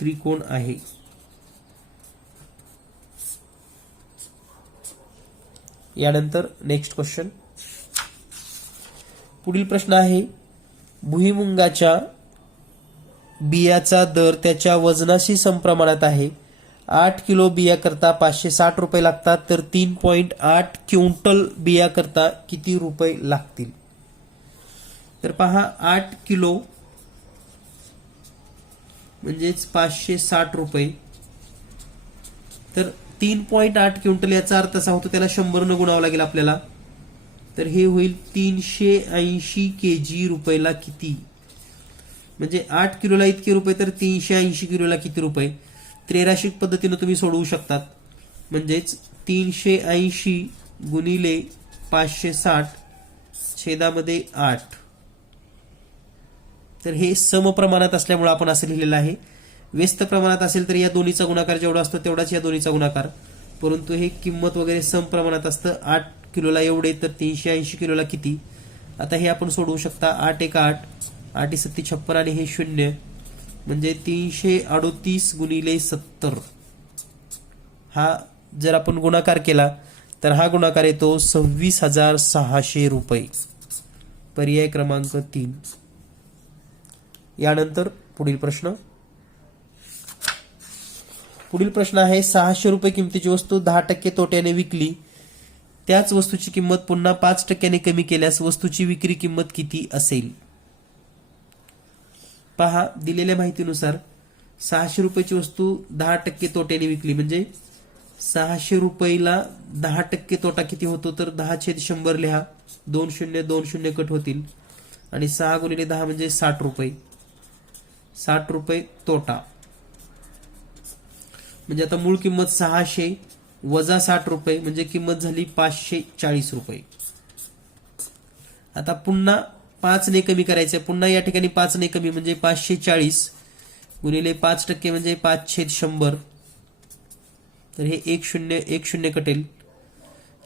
त्रिकोण आहे. यानंतर नेक्स्ट क्वेश्चन. पुढील प्रश्न आहे, भुईमुंगाच्या बियाचा दर त्याच्या वजनाशी समप्रमाणात आहे. 8 किलो बिया करता 560 रुपये लागतात, तर 3.8 क्विंटल बिया करता किती रुपये लागतील? तर पहा 8 किलो म्हणजेच 560 रुपये, तर 3.8 क्विंटल याचा अर्थ असा होतो त्याला 100 न गुणावं लागेल आपल्याला, तर हे होईल 380 केजी रुपयाला किती? म्हणजे 8 किलोला इतके रुपये, तर 380 किलोला किती रुपये? त्रैराशिक पद्धतीने तुम्ही सोडवू शकतात. म्हणजेच 380 गुणिले 560 छेदामध्ये 8. तर हे समप्रमाणात असल्यामुळे आपण असं लिहिलेलं आहे. व्यस्त प्रमाणात असेल तर या दोन्हीचा गुणाकार जेवढा असतो तेवढाच या दोन्हीचा गुणाकार, परंतु हे किंमत वगैरे समप्रमाणात असतं. 8 किलोला एवढे, तर 380 किलोला किती? आता हे आपण सोडवू शकता. 8 एक 8, 8 सत्ती 56 आणि हे 0 म्हणजे 338 गुणिले 70. हा जर आपण गुणाकार केला तर हा गुणाकार येतो 26,600 रुपये. पर्याय क्रमांक 3. यानंतर पुढील प्रश्न आहे 600 रुपये किमतीची वस्तू 10% तोट्याने विकली. त्याच वस्तूची किंमत पुन्हा 5% कमी केल्यास वस्तूची विक्री किंमत किती असेल? पहा, दिलेल्या माहितीनुसार 600 रुपयाची वस्तू 10% तोट्याने विकली म्हणजे 600 रुपयाला 10% तोटा किती होतो? तर 10/100 लिहा. 2 शून्य 2 शून्य कट होतील आणि 6 गुणिले 10 म्हणजे 60 रुपये. 60 रुपये तोटा. म्हणजे आता मूळ किंमत 600 वजा 60 रुपये म्हणजे किंमत झाली 540 रुपये. आता पुन्हा 5 ने कमी करायचं. पुन्हा या ठिकाणी 5 ने कमी म्हणजे 540 गुणिले 5% म्हणजे 5/100. तर हे 1 शून्य 1 शून्य कटेल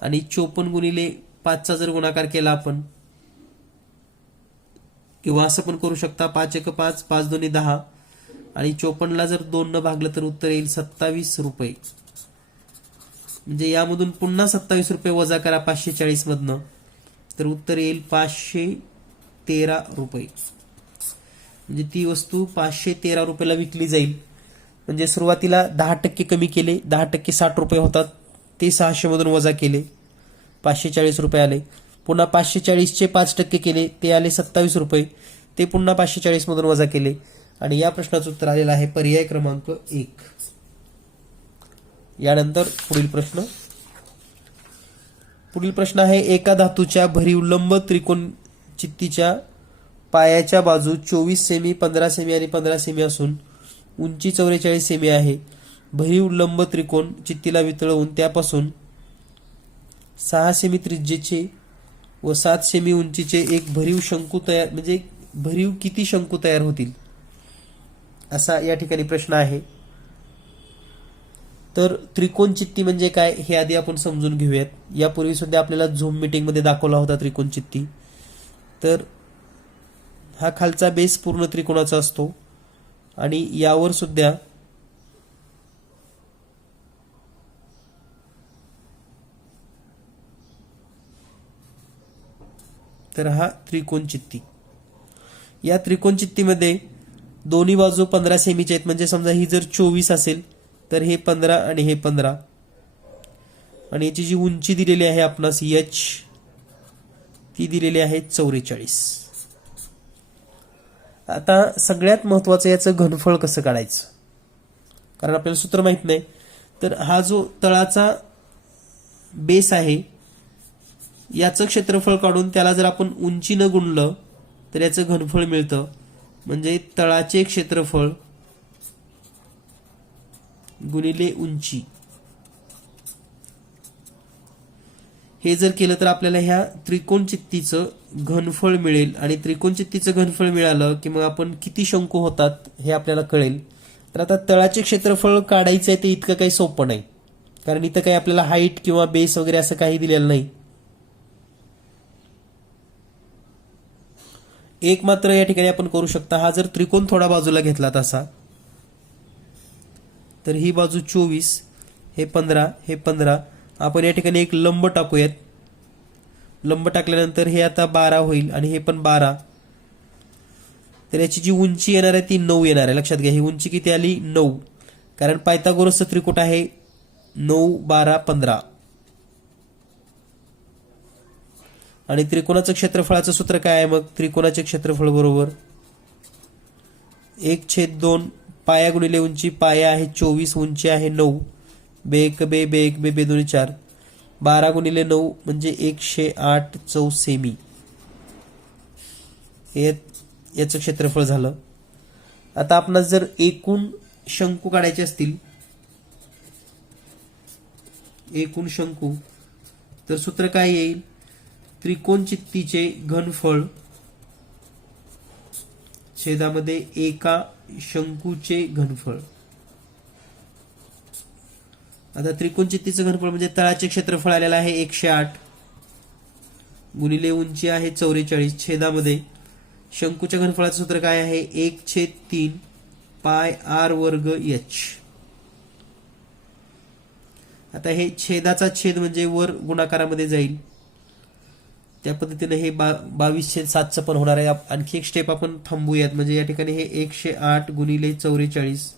आणि 54 गुणिले 5चा जर गुणाकार केला आपण, किंवा असं पण करू शकता 5 1 5, 5 2 10 आणि 54ला जर 2 न भागलं तर उत्तर येईल 27 रुपये. म्हणजे यामधून पुन्हा 27 रुपये वजा करा 540 मधनं, तर उत्तर येईल 513 रुपये. म्हणजे ती वस्तू 513 रुपयाला विकली जाईल. म्हणजे सुरुवातीला 10% कमी केले, 10% 60 रुपये होतात, ते 600 मधून वजा केले 540 रुपये आले. पुन्हा 540चे 5% केले, ते आले 27 रुपये, ते पुन्हा 540 मधून वजा केले आणि या प्रश्नाचं उत्तर आलेलं आहे पर्याय क्रमांक 1. यानंतर पुढील प्रश्न आहे एका धातूच्या भरीव लंब त्रिकोण चित्तीच्या पायाच्या बाजू 24 सेमी, 15 सेमी आणि 15 सेमी असून उंची 44 सेमी आहे. भरीव लंब त्रिकोण चित्तीला वितळवून त्यापासून 6 सेमी त्रिज्येचे व 7 सेमी उंचीचे एक भरीव शंकू तयार, म्हणजे भरीव किती शंकू तयार होतील असा या ठिकाणी प्रश्न आहे. तर त्रिकोण चित्ती म्हणजे काय हे आधी आपण समजून घेऊयात. यापूर्वी सुद्धा आपल्याला झूम मीटिंग मध्ये दाखवला होता त्रिकोण चित्ती. तर हा खालचा बेस पूर्ण त्रिकोणाचा असतो आणि यावर सुद्धा तर हा त्रिकोण चित्ती. या त्रिकोण चित्तीमध्ये दोन्ही बाजू 15 सेमीच्या आहेत. म्हणजे समजा ही जर 24 असेल तर हे 15 आणि हे 15 आणि याची जी उंची दिलेली आहे आपणास h ती दिलेली आहे 44. आता सगळ्यात महत्वाचं याचं घनफळ कसं काढायचं, कारण आपल्याला सूत्र माहित नाही. तर हा जो तळाचा बेस आहे याचं क्षेत्रफळ काढून त्याला जर आपण उंचीनं गुणलं तर याचं घनफळ मिळतं. म्हणजे तळाचे क्षेत्रफळ गुणिले उंची हे जर केलं तर आपल्याला ह्या त्रिकोण चित्तीचं घनफळ मिळेल. आणि त्रिकोण चित्तीचं घनफळ मिळालं की मग आपण किती शंकू होतात हे आपल्याला कळेल. तर आता तळाचे क्षेत्रफळ काढायचं आहे ते इतकं काही सोपं नाही, कारण इथं काही आपल्याला हाईट किंवा बेस वगैरे असं काही दिलेलं नाही. एक मात्र या ठिकाणी आपण करू शकता. हा जर त्रिकोण थोडा बाजूला घेतला तसा, तर ही बाजू 24, हे 15, हे 15. आपण या ठिकाणी एक लंब टाकूयात. लंब टाकल्यानंतर हे आता 12 होईल आणि हे पण 12. तर याची जी उंची येणार आहे ती 9 येणार आहे. लक्षात घ्या, ही उंची किती आली 9, कारण पायथागोरसचं त्रिकूट आहे 9 12 15. आणि त्रिकोणाचं क्षेत्रफळाचं सूत्र काय आहे मग? त्रिकोणाचे क्षेत्रफळ बरोबर 1/2 पाया गुणिले उंची. पाया आहे 24, उंची आहे 9, बे 1 बे बे 1 बे बे 2 4, 12 गुणिले 9 म्हणजे 108 चौसेमी. हे याचं क्षेत्रफळ झालं. आता आपणास जर एकूण शंकू काढायचे असतील, एकूण शंकू, तर सूत्र काय येईल? त्रिकोण चित्तीचे घनफळ छेदामध्ये एका शंकूचे घनफळ. आता त्रिकोण चित्तीचं घनफळ म्हणजे तळाचे क्षेत्रफळ आलेलं आहे 108 गुणिले उंची आहे 44, छेदामध्ये शंकूच्या घनफळाचं सूत्र काय आहे 1/3 पाय आर वर्ग एच. आता हे छेदाचा छेद म्हणजे वर गुणाकारामध्ये जाईल, त्या पद्धतीने हे 22/7 पण होणार आहे. आणखी एक स्टेप आपण थांबूयात, म्हणजे या ठिकाणी हे 108 गुणिले 44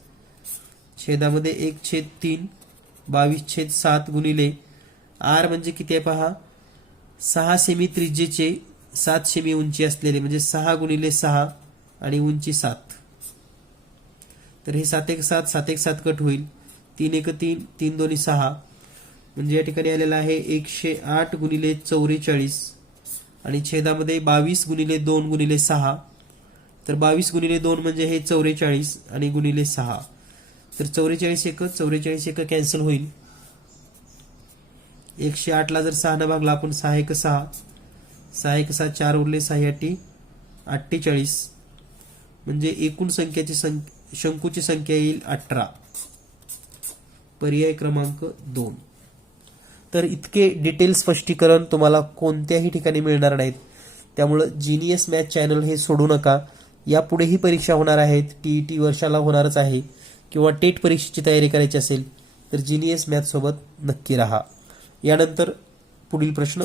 छेदामध्ये 1/3 22/7 गुणिले आर म्हणजे किती आहे पहा 6 सेमी त्रिज्येचे 7 सेमी उंची असलेले, म्हणजे 6 गुणिले 6 आणि उंची 7. तर हे 7 1 7 7 1 7 कट होईल, 3 1 3 3 2 6, म्हणजे या ठिकाणी आलेला आहे 108 गुणिले 44 आणि छेदामध्ये 22 गुणिले 2 गुणिले 6. तर 22 गुणिले 2 म्हणजे हे 44 आणि गुणिले 6, तर 44 1 कॅन्सल होईल. 108 ला जर 6 न भागला आपण 6 1 6 6 1 6 4 उरले 6 8 48, म्हणजे एकूण संख्याची शंकूची संख्या येईल 18. पर्याय क्रमांक 2. तर इतके डिटेल स्पष्टीकरण तुम्हाला कोणत्याही ठिकाणी मिळणार नाहीत, त्यामुळं जीनियस मॅथ चॅनल हे सोडू नका. यापुढेही परीक्षा होणार आहेत, टीईटी वर्षाला होणारच आहे, किंवा टेट परीक्षेची तयारी करायची असेल तर जीनियस मॅथ सोबत नक्की राहा. यानंतर पुढील प्रश्न.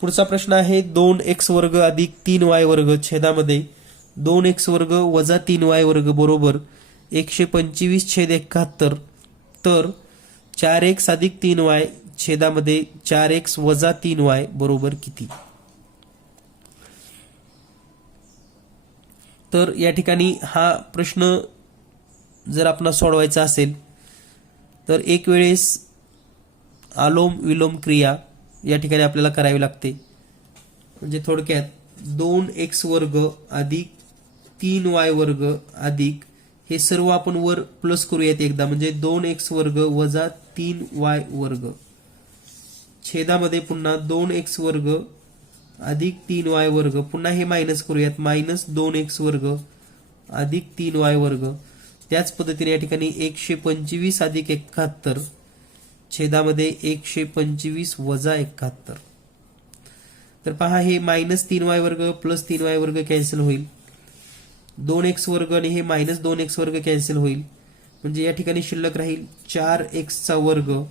पुढचा प्रश्न आहे 2x वर्ग अधिक 3y वर्ग छेदामध्ये 2x वर्ग वजा 3y वर्ग बरोबर 125/71. तर 4x अधिक 3y छेदामध्ये 4x वजा 3y बरोबर किती. तर या ठिकाणी हा प्रश्न जर आपणाला सोडवायचा असेल तर एक वेळेस आलोम विलोम क्रिया या ठिकाणी आपल्याला करावी लागते. म्हणजे थोडक्यात 2x वर्ग अधिक 3y वर्ग अधिक हे सर्व आपण वर प्लस करूयात एकदा, म्हणजे 2x वर्ग वजा 3y वर्ग छेदामध्ये पुन्हा 2x वर्ग अधिक 3y वर्ग, पुन्हा हे मायनस करूयात, मायनस 2x वर्ग अधिक 3y वर्ग. त्याच पद्धतीने या ठिकाणी 125 अधिक 71 छेदामध्ये 125 वजा 71. तर पहा हे मायनस 3y वर्ग प्लस 3y वर्ग कॅन्सल होईल, 2x वर्ग आणि हे मायनस 2x वर्ग कॅन्सल होईल, म्हणजे या ठिकाणी शिल्लक राहील 4x चा वर्ग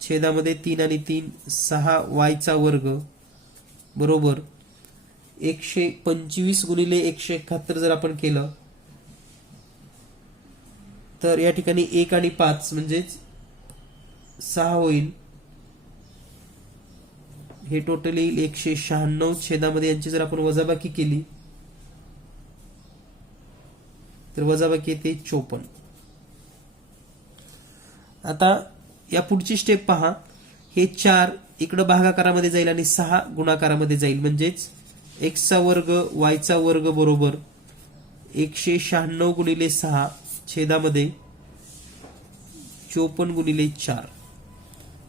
छेदामध्ये 3 आणि 3 6y चा वर्ग बरोबर 125 गुणिले 171 जर आपण केलं तर या ठिकाणी 1 आणि 5 म्हणजेच 6 होईल. हे टोटल येईल 196 छेदामध्ये यांची जर आपण वजाबाकी केली तर वजाबाकी येते 54. आता या पुढची स्टेप पहा, हे 4 इकडं भागाकारामध्ये जाईल आणि 6 गुणाकारामध्ये जाईल, म्हणजेच x चा वर्ग y चा वर्ग बरोबर 196 गुणिले 6 छेदामध्ये 54 गुणिले 4.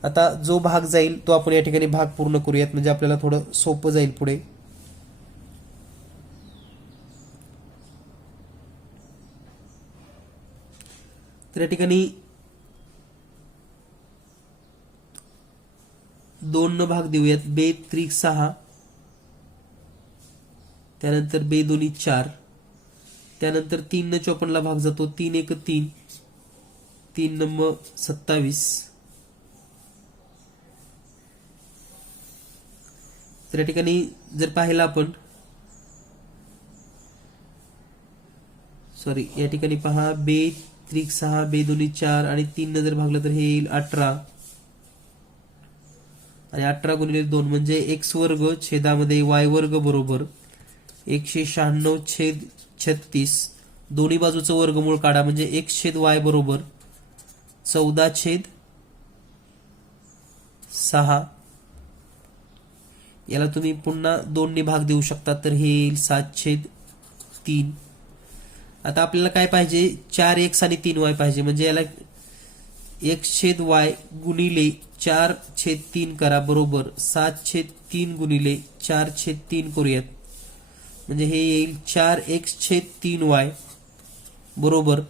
आता जो भाग जाईल तो आपण या ठिकाणी भाग पूर्ण करूयात, म्हणजे आपल्याला थोडं सोपं जाईल पुढे. तर या ठिकाणी 2 न भाग देऊयात, 2 त्रिक 6 त्यानंतर 2 दोन्ही 4 त्यानंतर 3 न 54 ला भाग जातो, 3 1 3 3 नंबर 27. तर या ठिकाणी जर पाहिलं आपण या ठिकाणी पहा 2 त्रिक 6 2 दोन्ही 4 आणि 3 न जर भागलं तर हे येईल 18 आणि 18 गुणिले 2 म्हणजे x वर्ग छेदामध्ये y वर्ग बरोबर 196/36. दोन्ही बाजूचं वर्गमूळ काढा, म्हणजे x छेद y बरोबर 14/6. याला तुम्ही पुन्हा 2 ने भाग देऊ शकता, तर हे येईल 7/3. आता आपल्याला काय पाहिजे 4x आणि 3y पाहिजे, म्हणजे याला x छेद y गुणिले 4/3 करा बरोबर 7/3 गुणिले 4/3 करूयात, म्हणजे हे येईल 4x छेद 3y बरोबर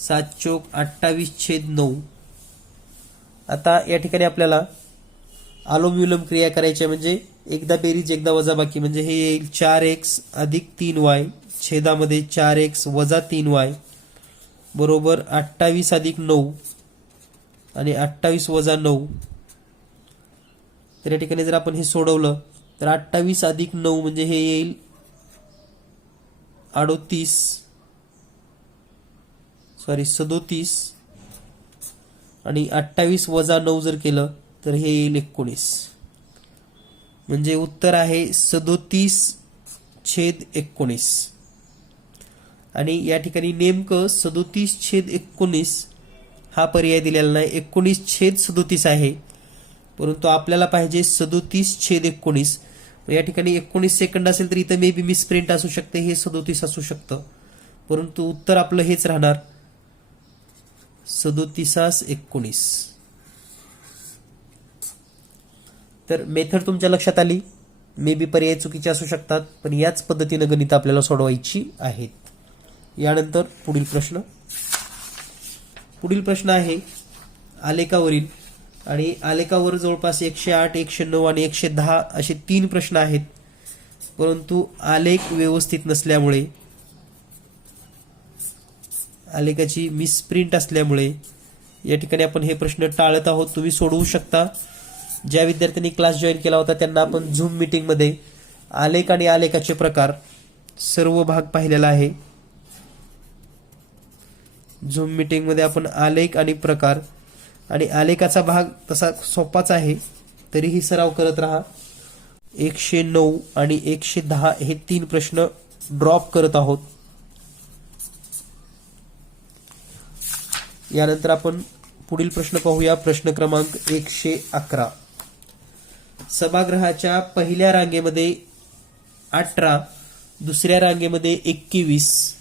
7 चौक 28/9. आता या ठिकाणी आपल्याला अनुलोम विलोम क्रिया करायच्या म्हणजे एकदा बेरीज एकदा वजाबाकी म्हणजे हे येईल 4x अधिक 3y छेदामध्ये 4x वजा 3y बरोबर 28 अधिक 9 आणि 28 वजा 9. तर या ठिकाणी जर आपण हे सोडवलं तर 28 अधिक 9 म्हणजे हे येईल 37 आणि 28 वजा 9 जर केलं तर हे येईल 19. म्हणजे उत्तर आहे 37/19. आणि या ठिकाणी नेमकं 37/19 हा पर्याय दिलेला नाही, 19/37 आहे, परंतु आपल्याला पाहिजे 37/19. या ठिकाणी 19 सेकंद असेल तर इथं मे बी मिसप्रिंट असू शकते, हे 37 असू शकतं, परंतु उत्तर आपलं हेच राहणार 37/19. तर मेथड तुमच्या लक्षात आली. मे बी पर्याय चुकीचे असू शकतात, पण याच पद्धतीनं गणित आपल्याला सोडवायची आहेत. यानंतर पुढील प्रश्न आहे आलेखावरील, आणि आलेखावर जवळपास 108, 109 आणि 110 असे 3 प्रश्न आहेत, परंतु आलेख व्यवस्थित नसल्यामुळे, आलेखाची मिसप्रिंट असल्यामुळे या ठिकाणी आपण हे प्रश्न टाळत आहोत. तुम्ही सोडवू शकता. ज्या विद्यार्थ्यांनी क्लास जॉईन केला होता त्यांना आपण झूम मीटिंगमध्ये आलेख आणि आलेखाचे प्रकार सर्व भाग पाहिलेला आहे. झूम मीटिंगमध्ये आपण आलेख आणि प्रकार आणि आलेखाचा भाग तसा सोपाच आहे, तरीही सराव करत राहा. 109 आणि 110 हे 3 प्रश्न ड्रॉप करत आहोत. यानंतर आपण पुढील प्रश्न पाहूया. प्रश्न क्रमांक 111. सभागृहाच्या पहिल्या रांगेमध्ये 18, दुसऱ्या रांगेमध्ये 21,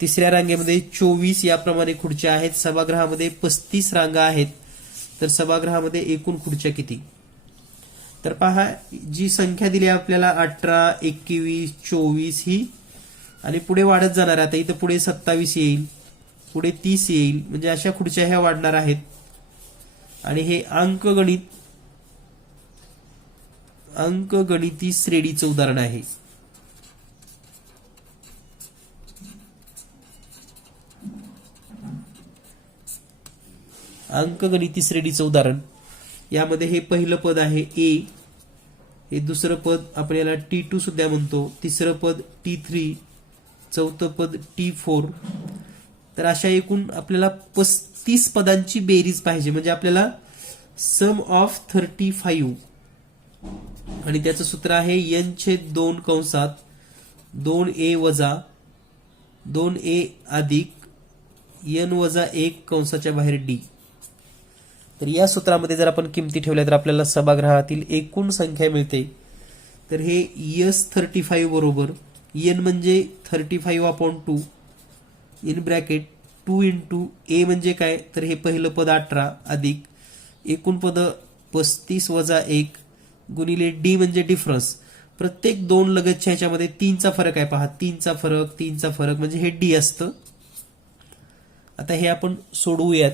तिसऱ्या रांगेमध्ये 24 याप्रमाणे खुर्च्या आहेत. सभागृहामध्ये 35 रांगा आहेत, तर सभागृहामध्ये एकूण खुर्च्या किती? तर पहा, जी संख्या दिली आपल्याला 18, 21, 24 ही, आणि पुढे वाढत जाणार आहे. आता इथं पुढे 27 येईल, पुढे 30 येईल, म्हणजे अशा खुर्च्या ह्या वाढणार आहेत. आणि हे अंकगणिती श्रेणीचं उदाहरण आहे. अंकगणिती श्रेणीचं उदाहरण. यामध्ये हे पहिलं पद आहे ए, हे दुसरं पद आपण याला T2 सुद्धा म्हणतो, तिसरं पद T3, चौथं पद T4. तर अशा एकूण आपल्याला 35 पदांची बेरीज पाहिजे, म्हणजे आपल्याला सम ऑफ 35, आणि त्याचं सूत्र आहे n/2 कंसात 2a वजा 2a अधिक n वजा 1 कंसाच्या बाहेर d. तर या सूत्रामध्ये जर आपण किमती ठेवल्या तर आपल्याला सभागृहातील एकूण संख्या मिळते. तर हे S35 बरोबर n म्हणजे 35/2 इन ब्रॅकेट 2 इंटू a म्हणजे काय, तर हे पहिलं पद 18 अधिक एकूण पद 35 वजा 1 गुणिले d म्हणजे डिफरन्स. प्रत्येक दोन लगतच्या ह्याच्यामध्ये 3चा फरक आहे. पहा, 3चा फरक म्हणजे हे d असतं. आता हे आपण सोडवूयात.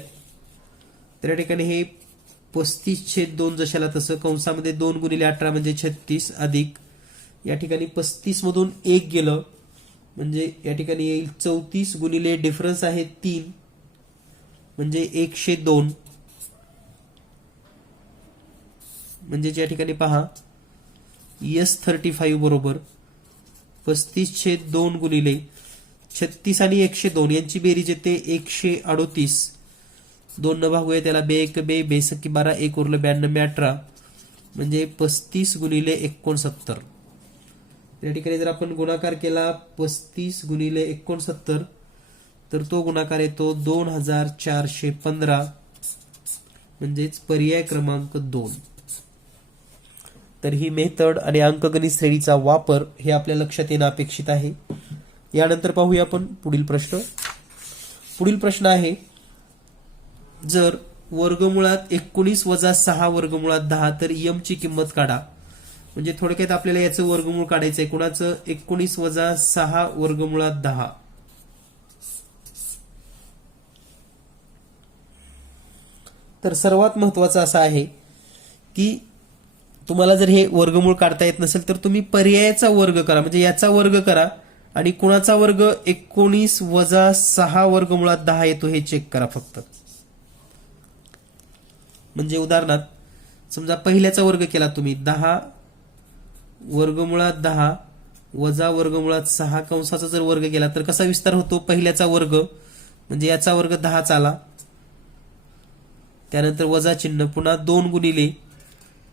तर या ठिकाणी हे 35/2 जशाला तसं कंसामध्ये 2 गुणिले 18 म्हणजे 36 अधिक या ठिकाणी 35 मधून 1 गेलं म्हणजे या ठिकाणी येईल 34 गुणिले डिफरन्स आहे 3 म्हणजे 102. म्हणजे या ठिकाणी पहा S35 बरोबर 35/2 गुणिले 36 आणि 102 यांची बेरीज येते 138. 2 न भागूया त्याला 2 1 2 बेसकी 12 1 उरलं 92 18 म्हणजे 35 गुणिले 69. या ठिकाणी जर आपण गुणाकार केला 35 गुणिले 69 तर तो गुणाकार येतो 2415 म्हणजेच पर्याय क्रमांक 2. तर ही मेथड आणि अंकगणित श्रेणीचा वापर हे आपल्या लक्षात येणं अपेक्षित आहे. यानंतर पाहूया आपण पुढील प्रश्न आहे, जर वर्गमुळात 19 वजा 6 वर्गमुळात 10 तर m ची किंमत काढा. म्हणजे थोडक्यात आपल्याला याचं वर्गमूळ काढायचंय. कुणाचं? 19 वजा 6 वर्गमुळात 10. तर सर्वात महत्वाचं असं आहे की तुम्हाला जर हे वर्गमूळ काढता येत नसेल तर तुम्ही पर्यायाचा वर्ग करा, म्हणजे याचा वर्ग करा आणि कोणाचा वर्ग 19 वजा 6 वर्गमुळात 10 येतो हे चेक करा फक्त. म्हणजे उदाहरणार्थ समजा पहिल्याचा वर्ग केला तुम्ही 10 वर्गमुळात 10 वजा वर्गमुळात 6 कंसाचा जर वर्ग केला तर कसा विस्तार होतो, पहिल्याचा वर्ग म्हणजे याचा वर्ग 10 आला, त्यानंतर वजा चिन्ह, पुन्हा 2 गुणिले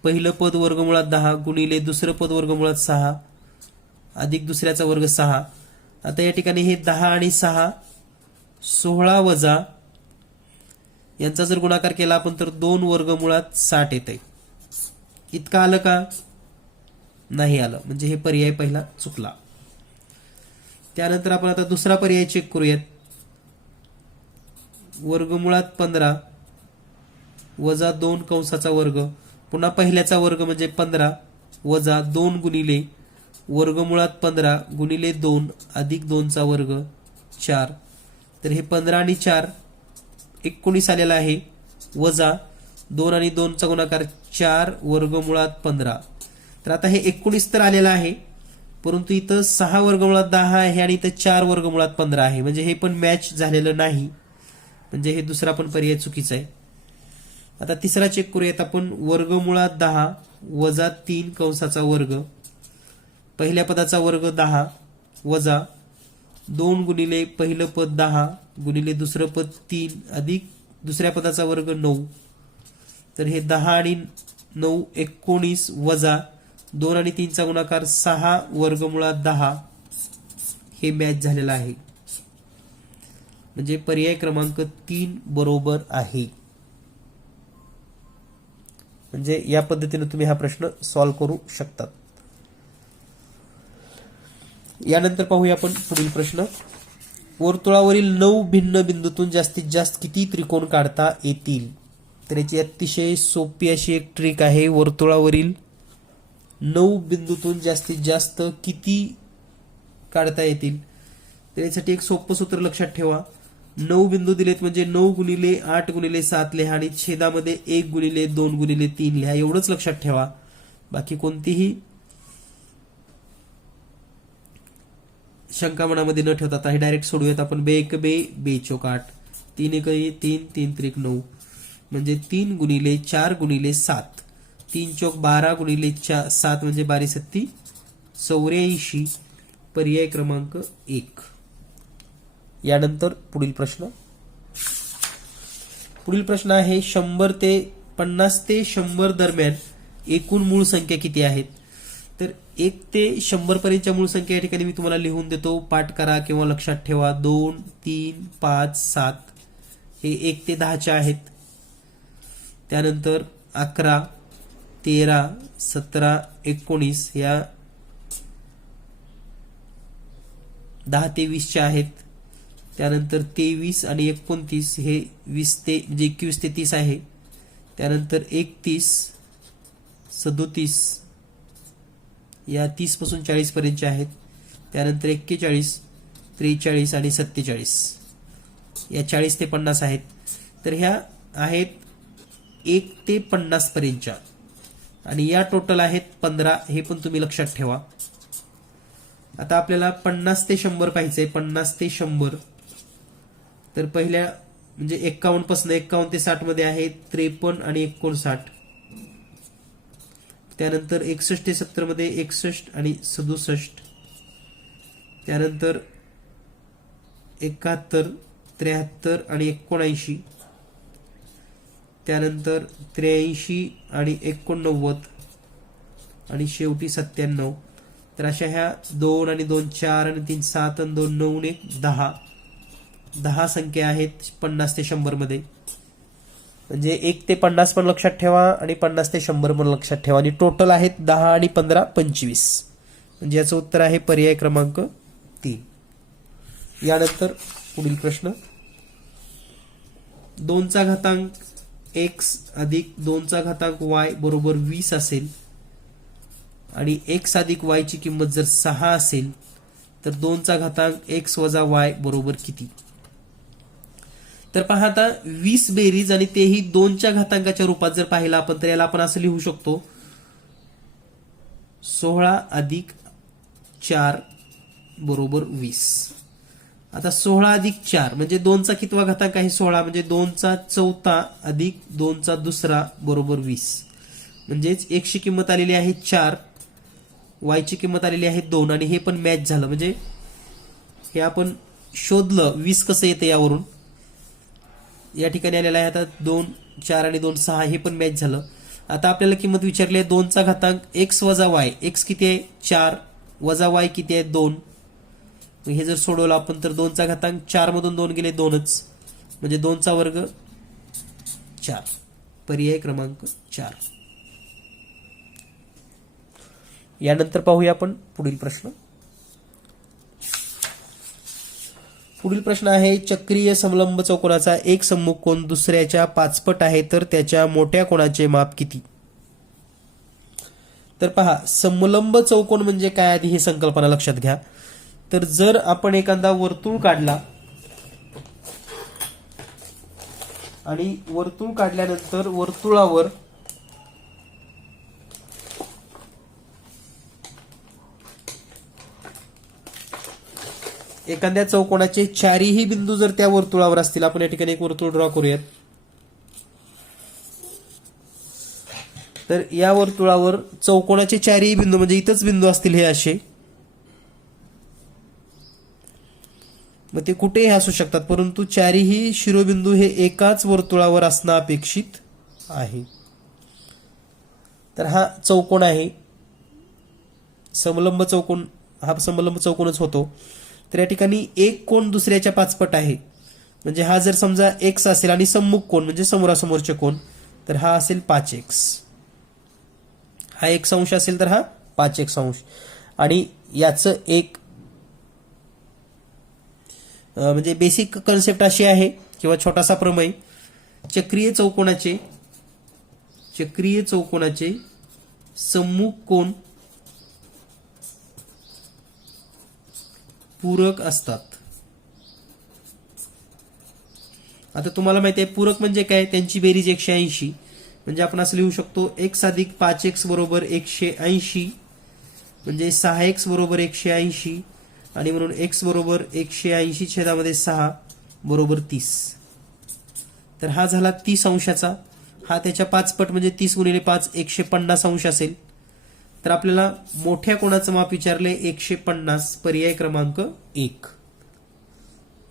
पहिलं पद वर्गमुळात 10 गुणिले दुसरं पद वर्गमुळात 6 अधिक दुसऱ्याचा वर्ग 6. आता या ठिकाणी हे 10 आणि 6 16 वजा यांचा जर गुणाकार केला आपण तर 2 वर्गमुळात 60 येते. इतका आलं का, नाही आलं, म्हणजे हे पर्याय पहिला चुकला. त्यानंतर आपण आता दुसरा पर्याय चेक करूयात. वर्गमुळात 15 वजा 2 कंसाचा वर्ग, पुन्हा पहिल्याचा वर्ग म्हणजे 15 वजा 2 गुणिले वर्गमुळात 15 गुणिले 2 अधिक 2चा वर्ग 4. तर हे 15 आणि 4 19 आलेला आहे, वजा 2 आणि 2चा गुणाकार 4 वर्गमुळात 15. तर आता हे 19 तर आलेलं आहे, परंतु इथं 6 वर्गमुळात 10 आहे आणि इथं 4 वर्गमुळात 15 आहे, म्हणजे हे पण मॅच झालेलं नाही, म्हणजे हे दुसरा पण पर्याय चुकीचा आहे. आता तिसरा चेक करूयात आपण. वर्गमुळात 10 वजा 3 कंसाचा वर्ग, पहिल्या पदाचा वर्ग 10 वजा 2 गुणिले पहिलं पद 10 गुणिले दुसरं पद 3 अधिक दुसऱ्या पदाचा वर्ग 9. तर हे 10 आणि 9 19 वजा 2 आणि 3चा गुणाकार 6 वर्गमुळात 10 हे मॅच झालेलं आहे, म्हणजे पर्याय क्रमांक 3 बरोबर आहे. म्हणजे या पद्धतीने तुम्ही हा प्रश्न सॉल्व्ह करू शकतात. यानंतर पाहूया आपण पुढील प्रश्न. वर्तुळावरील 9 भिन्न बिंदूतून जास्तीत जास्त किती त्रिकोण काढता येतील. तर याची अतिशय सोपी अशी एक ट्रिक आहे. वर्तुळावरील 9 बिंदूतून जास्तीत जास्त किती काढता येतील. तर यासाठी एक सोपं सूत्र लक्षात ठेवा. 9 बिंदू दिलेत म्हणजे 9 गुणिले 8 गुणिले 7 लिहा आणि छेदामध्ये 1 गुणिले 2 गुणिले 3 लिहा, एवढंच लक्षात ठेवा. बाकी कोणतीही शंका मनामध्ये न ठेवता आता हे डायरेक्ट सोडूयात आपण. 2 1 2 2 चौक 8 3 1 3 3 त्रिक 9 म्हणजे 3 गुणिले 4 गुणिले 7 3 चौक 12 गुणिले 7 म्हणजे 12 सत्ती 84. पर्याय क्रमांक 1. यानंतर पुढील प्रश्न आहे 100 ते 50 ते 100 दरम्यान एकूण मूळ संख्या किती आहेत. तर 1 ते 100 पर्यंतच्या मूळ संख्या या ठिकाणी मी तुम्हाला लिहून देतो, पाठ करा किंवा लक्षात ठेवा. 2 3 5 7 हे 1 ते 10च्या आहेत. त्यानंतर 11 13 17 19 या 10 ते 20च्या आहेत. त्यानंतर 23 आणि 29 हे 20 ते म्हणजे 21 ते 30 आहे. त्यानंतर 31 37 या 30 पासून 40 पर्यंतचे आहेत. त्यानंतर 41 43 आणि 47 या 40 ते 50 आहेत. तर ह्या आहेत 1 ते 50 पर्यंतच्या आणि या टोटल आहेत 15. हे पण तुम्ही लक्षात ठेवा. आता आपल्याला 50 ते 100 पाहिजे. 50 ते 100 तर पहिल्या म्हणजे 51 पासून 51 ते 60 मध्ये आहे 53 आणि 59. त्यानंतर 61 ते 70 मध्ये 61 आणि 67. त्यानंतर 71 73 आणि 79. त्यानंतर 83 आणि 89 आणि शेवटी 97. तर अशा ह्या 2 आणि 2 4 आणि 3 7 आणि 2 9 1 10 संख्या आहेत 50 ते 100 मध्ये. म्हणजे 1 ते 50 पण लक्षात ठेवा आणि 50 ते 100 पण लक्षात ठेवा आणि टोटल आहेत 10 आणि 15 25. म्हणजे याचं उत्तर आहे पर्याय क्रमांक 3. यानंतर पुढील प्रश्न. 2 चा घातांक x अधिक 2 चा घातांक y बरोबर 20 असेल आणि x अधिक y ची किंमत जर 6 असेल तर 2 चा घातांक x वजा y बरोबर किती. तर पहा आता 20 बेरीज आणि तेही 2च्या घातांकाच्या रूपात जर पाहिलं आपण तर याला आपण असं लिहू शकतो 16 अधिक 4 बरोबर 20. आता 16 अधिक 4 म्हणजे 2चा कितवा घातांक आहे 16 म्हणजे 2चा चौथा अधिक 2चा दुसरा बरोबर 20. म्हणजेच x ची किंमत आलेली आहे 4, y ची किंमत आलेली आहे 2 आणि हे पण मॅच झालं. म्हणजे हे आपण शोधलं 20 कसं येतं यावरून. या ठिकाणी आलेलं आहे आता 2 4 आणि 2 6 हे पण मॅच झालं. आता आपल्याला किंमत विचारली आहे 2चा घातांक x वजा y. x किती आहे 4 वजा y किती आहे 2. हे जर सोडवलं आपण तर 2चा घातांक 4 मधून 2 गेले 2च म्हणजे 2चा वर्ग 4. पर्याय क्रमांक 4. यानंतर पाहूया आपण पुढील प्रश्न. पुढील प्रश्न आहे चक्रीय समलंब चौकोनाचा एक सम्मुख कोन दुसऱ्याच्या 5 पट आहे तर त्याच्या मोठ्या कोनाचे माप किती. तर पहा समलंब चौकोन म्हणजे काय आधी ही संकल्पना लक्षात घ्या. तर जर आपण एखादा वर्तुळ काढला आणि वर्तुळ काढल्यानंतर वर्तुळावर एखाद्या चौकोनाचे चारही बिंदू जर त्या वर्तुळावर असतील. आपण या ठिकाणी एक वर्तुळ ड्रॉ करूयात. तर या वर्तुळावर चौकोनाचे चारही बिंदू म्हणजे इथंच बिंदू असतील हे असे. मग ते कुठेही असू शकतात परंतु चारही शिरोबिंदू हे एकाच वर्तुळावर असणं अपेक्षित आहे. तर हा चौकोन आहे समलंब चौकोन. हा समलंब चौकोनच होतो. तर या ठिकाणी एक कोन दुसऱ्याच्या 5 पट आहे. म्हणजे हा जर समजा x असेल आणि सम्मुख कोन म्हणजे समोरासमोरचे कोन तर हा असेल 5x. हा 1 अंश असेल तर हा 5x अंश. आणि याचं एक म्हणजे बेसिक कन्सेप्ट अशी आहे किंवा छोटासा प्रमेय. चक्रीय चौकोनाचे सम्मुख कोन पूरक असतात. आता तुम्हाला माहिती आहे पूरक म्हणजे काय. त्यांची बेरीज 180. म्हणजे आपण असं लिहू शकतो x अधिक 5x बरोबर 180 म्हणजे 6x बरोबर 180 आणि म्हणून x बरोबर 180 छेदामध्ये 6 बरोबर 30. तर हा झाला 30 अंशाचा. हा त्याच्या 5 पट म्हणजे 30 गुणिले 5 150 अंश असेल. तर आपल्याला मोठ्या कोणाचं माप विचारले 150. पर्याय क्रमांक 1.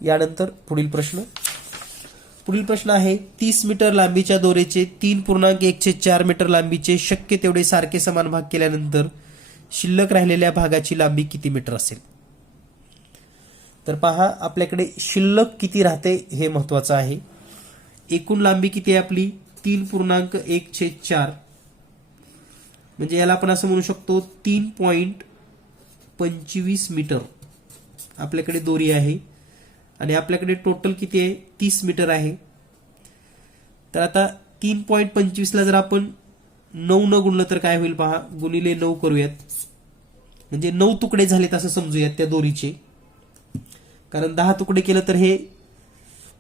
यानंतर पुढील प्रश्न आहे 30 मीटर लांबीच्या दोरेचे 3.1/4 मीटर लांबीचे शक्य तेवढे सारखे समान भाग केल्यानंतर शिल्लक राहिलेल्या भागाची लांबी किती मीटर असेल. तर पहा आपल्याकडे शिल्लक किती राहते हे महत्वाचं आहे. एकूण लांबी किती आहे आपली 3.1/4 म्हणजे याला आपण असं म्हणू शकतो 3.25 मीटर आपल्याकडे दोरी आहे. आणि आपल्याकडे टोटल किती आहे 30 मीटर आहे. तर आता 3.25 ला जर आपण 9 न गुणलं तर काय होईल पहा. गुणिले 9 करूयात म्हणजे 9 तुकडे झालेत असं समजूयात त्या दोरीचे. कारण 10 तुकडे केलं तर हे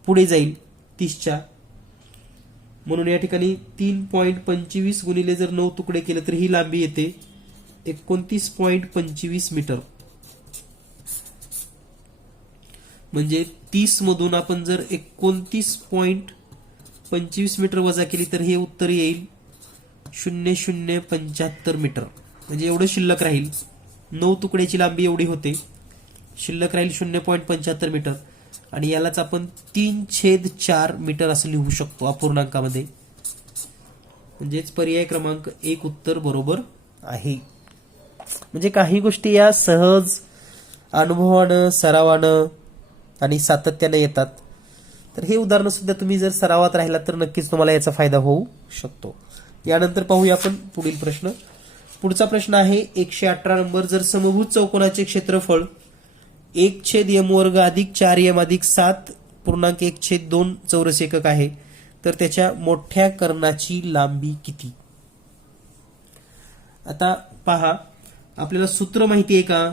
पुढे जाईल 30च्या. म्हणून या ठिकाणी 3.25 गुणिले जर 9 तुकडे केले तर ही लांबी येते 29.25 मीटर. म्हणजे 30 मधून आपण जर 29.25 मीटर वजा केली तर हे उत्तर येईल 0075 मीटर. म्हणजे एवढं शिल्लक राहील. 9 तुकड्याची लांबी एवढी होते. शिल्लक राहील 0.75 मीटर. आणि यालाच आपण 3/4 मीटर असं लिहू शकतो अपूर्णांकामध्ये. म्हणजेच पर्याय क्रमांक 1 उत्तर बरोबर आहे. म्हणजे काही गोष्टी या सहज अनुभवानं सरावानं आणि सातत्याने येतात. तर हे उदाहरण सुद्धा तुम्ही जर सरावात राहिलात तर नक्कीच तुम्हाला याचा फायदा होऊ शकतो. यानंतर पाहूया आपण पुढील प्रश्न. पुढचा प्रश्न आहे 118 नंबर. जर समभुज चौकोनाचे क्षेत्रफळ 1/m वर्ग अधिक 4m अधिक 7.1/2 चौरस एकक आहे तर त्याच्या मोठ्या कर्णाची लांबी किती. आता पहा आपल्याला सूत्र माहिती आहे का.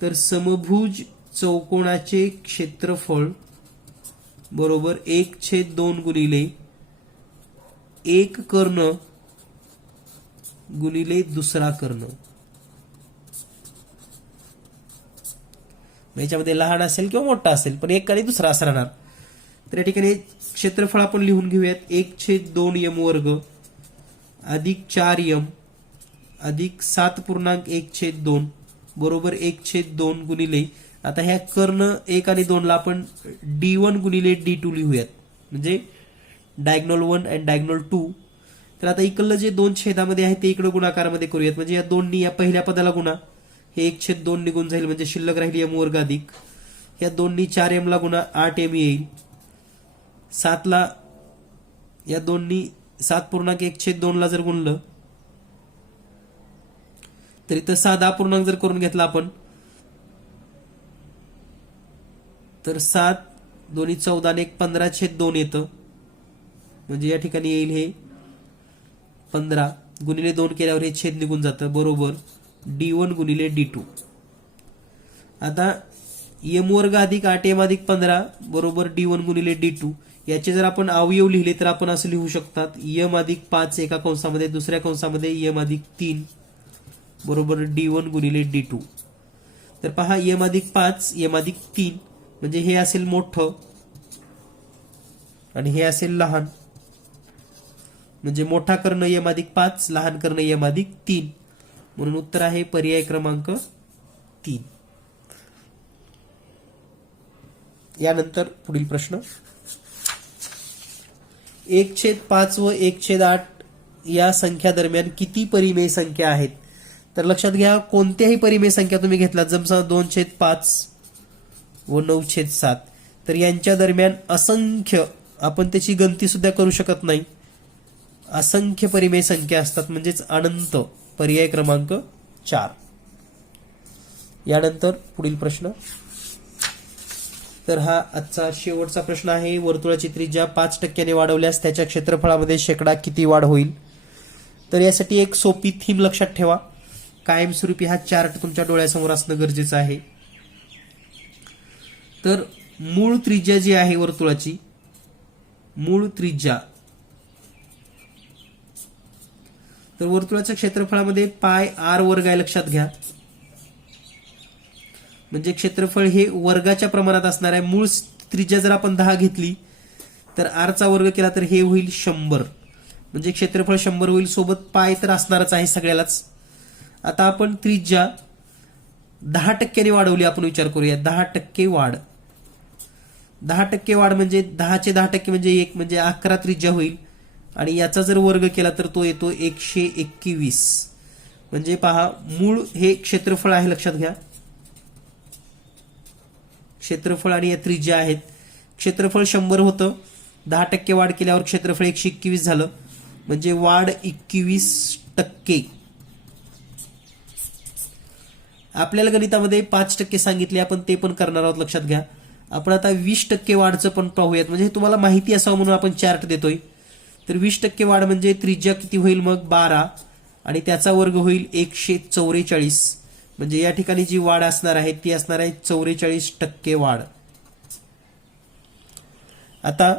तर समभुज चौकोनाचे क्षेत्रफळ बरोबर 1/2 गुणिले 1 कर्ण गुणिले दुसरा कर्ण. याच्यामध्ये लहान असेल किंवा मोठा असेल, पण एक आणि दुसरा असं राहणार. तर या ठिकाणी क्षेत्रफळ आपण लिहून घेऊयात. 1/2 m वर्ग अधिक 4m अधिक 7.1/2 बरोबर 1/2 गुणिले, आता ह्या कर्ण 1 आणि 2 ला आपण d1 गुणिले d2 लिहूयात, म्हणजे डायगोनल 1 आणि डायगोनल 2. तर आता इकडलं जे 2 छेदामध्ये आहे ते इकडे गुणाकारामध्ये करूयात, म्हणजे या 2नी या पहिल्या पदाला गुणा, हे 1/2 निघून जाईल, म्हणजे शिल्लक राहिली m वर्ग अधिक या 2नी 4m ला गुणा 8m येईल. 7 ला या 2नी 7.1/2 ला जर गुणलं तर इथं साधा पूर्णांक जर करून घेतला आपण तर 7 2 14 आणि 15/2 येतं, म्हणजे या ठिकाणी येईल हे 15 गुणिले 2 केल्यावर हे छेद निघून जातं, बरोबर d1 गुणिले d2. आता m वर्ग अधिक 8m अधिक 15 बरोबर d1 गुणिले d2. याचे जर आपण अवयव लिहिले तर आपण असं लिहू शकतात, m अधिक 5 एका कंसामध्ये, दुसऱ्या कंसामध्ये m अधिक 3 बरोबर d1 गुणिले d2. तर पहा m अधिक 5 m अधिक 3 म्हणजे हे असेल मोठं आणि हे असेल लहान, म्हणजे मोठा कर्ण m अधिक 5, लहान कर्ण m अधिक 3, म्हणून उत्तर आहे पर्याय क्रमांक 3. यानंतर पुढील प्रश्न, 1/5 व 1/8 या संख्या दरम्यान किती परिमेय संख्या आहेत? तर लक्षात घ्या, कोणत्याही परिमेय संख्या तुम्ही घेतला, जसा 2/5 व 9/7, तर यांच्या दरम्यान असंख्य, आपण त्याची गणती सुद्धा करू शकत नाही, असंख्य परिमेय संख्या असतात, म्हणजेच अनंत. पर्याय क्रमांक 4. यानंतर पुढील प्रश्न, तर हा आजचा शेवटचा प्रश्न आहे. वर्तुळाची त्रिज्या 5% वाढवल्यास त्याच्या क्षेत्रफळामध्ये शेकडा किती वाढ होईल? तर यासाठी एक सोपी थीम लक्षात ठेवा. कायमस्वरूपी हा चार्ट तुमच्या डोळ्यासमोर असणं गरजेचं आहे. तर मूळ त्रिज्या जी आहे वर्तुळाची, मूळ त्रिज्या, तर वर्तुळाच्या क्षेत्रफळामध्ये पाय r वर्ग आहे, लक्षात घ्या. म्हणजे क्षेत्रफळ हे वर्गाच्या प्रमाणात असणार आहे. मूळ त्रिज्या जर आपण 10 घेतली तर r चा वर्ग केला तर हे होईल 100, म्हणजे क्षेत्रफळ 100 होईल. सोबत पाय तर असणारच आहे सगळ्यालाच. आता आपण त्रिज्या 10% वाढवली, आपण विचार करूया. 10% वाढ, 10% वाढ म्हणजे 10चे 10% म्हणजे 1, म्हणजे 11 त्रिज्या होईल. आणि याचा जर वर्ग केला तर तो येतो 121. म्हणजे पहा, मूळ हे क्षेत्रफळ आहे, लक्षात घ्या. क्षेत्रफळ आणि या त्रिज्या आहेत. क्षेत्रफळ 100 होतं, 10% वाढ केल्यावर क्षेत्रफळ 121 झालं, म्हणजे वाढ 21%. आपल्याला गणितामध्ये 5% सांगितले, आपण ते पण करणार आहोत, लक्षात घ्या. आपण आता 20% वाढचं पण पाहूयात, म्हणजे तुम्हाला माहिती असावं म्हणून आपण चार्ट देतोय. तर 20% वाढ म्हणजे त्रिज्या किती होईल मग 12 आणि त्याचा वर्ग होईल 144. म्हणजे या ठिकाणी जी वाढ असणार आहे ती असणार आहे 44% वाढ. आता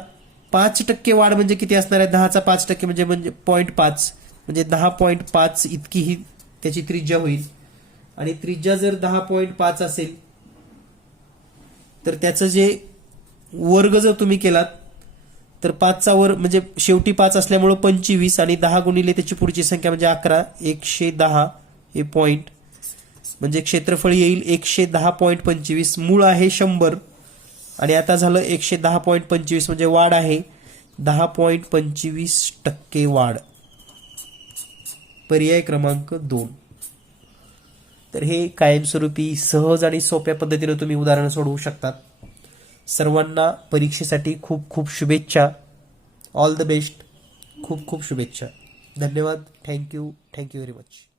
5% वाढ म्हणजे किती असणार आहे? 10चा 5% म्हणजे 0.5, म्हणजे 10.5 इतकी ही त्याची त्रिज्या होईल. आणि त्रिज्या जर 10.5 असेल तर त्याचं जे वर्ग जर तुम्ही केलात तर 5चा वर्ग म्हणजे शेवटी 5 असल्यामुळे 25 आणि 10 गुणिले त्याची पुढची संख्या म्हणजे 11, 110 हे पॉइंट, म्हणजे क्षेत्रफळ येईल 110.25. मूळ आहे 100 आणि आता झालं 110.25, म्हणजे वाढ आहे 10.25% वाढ. पर्याय क्रमांक 2. तर हे कायमस्वरूपी सहज आणि सोप्या पद्धतीने तुम्ही उदाहरण सोडवू शकतात. सर्वांना परीक्षेसाठी खूप खूप शुभेच्छा. All the best. खूप खूप शुभेच्छा. धन्यवाद. Thank you very much.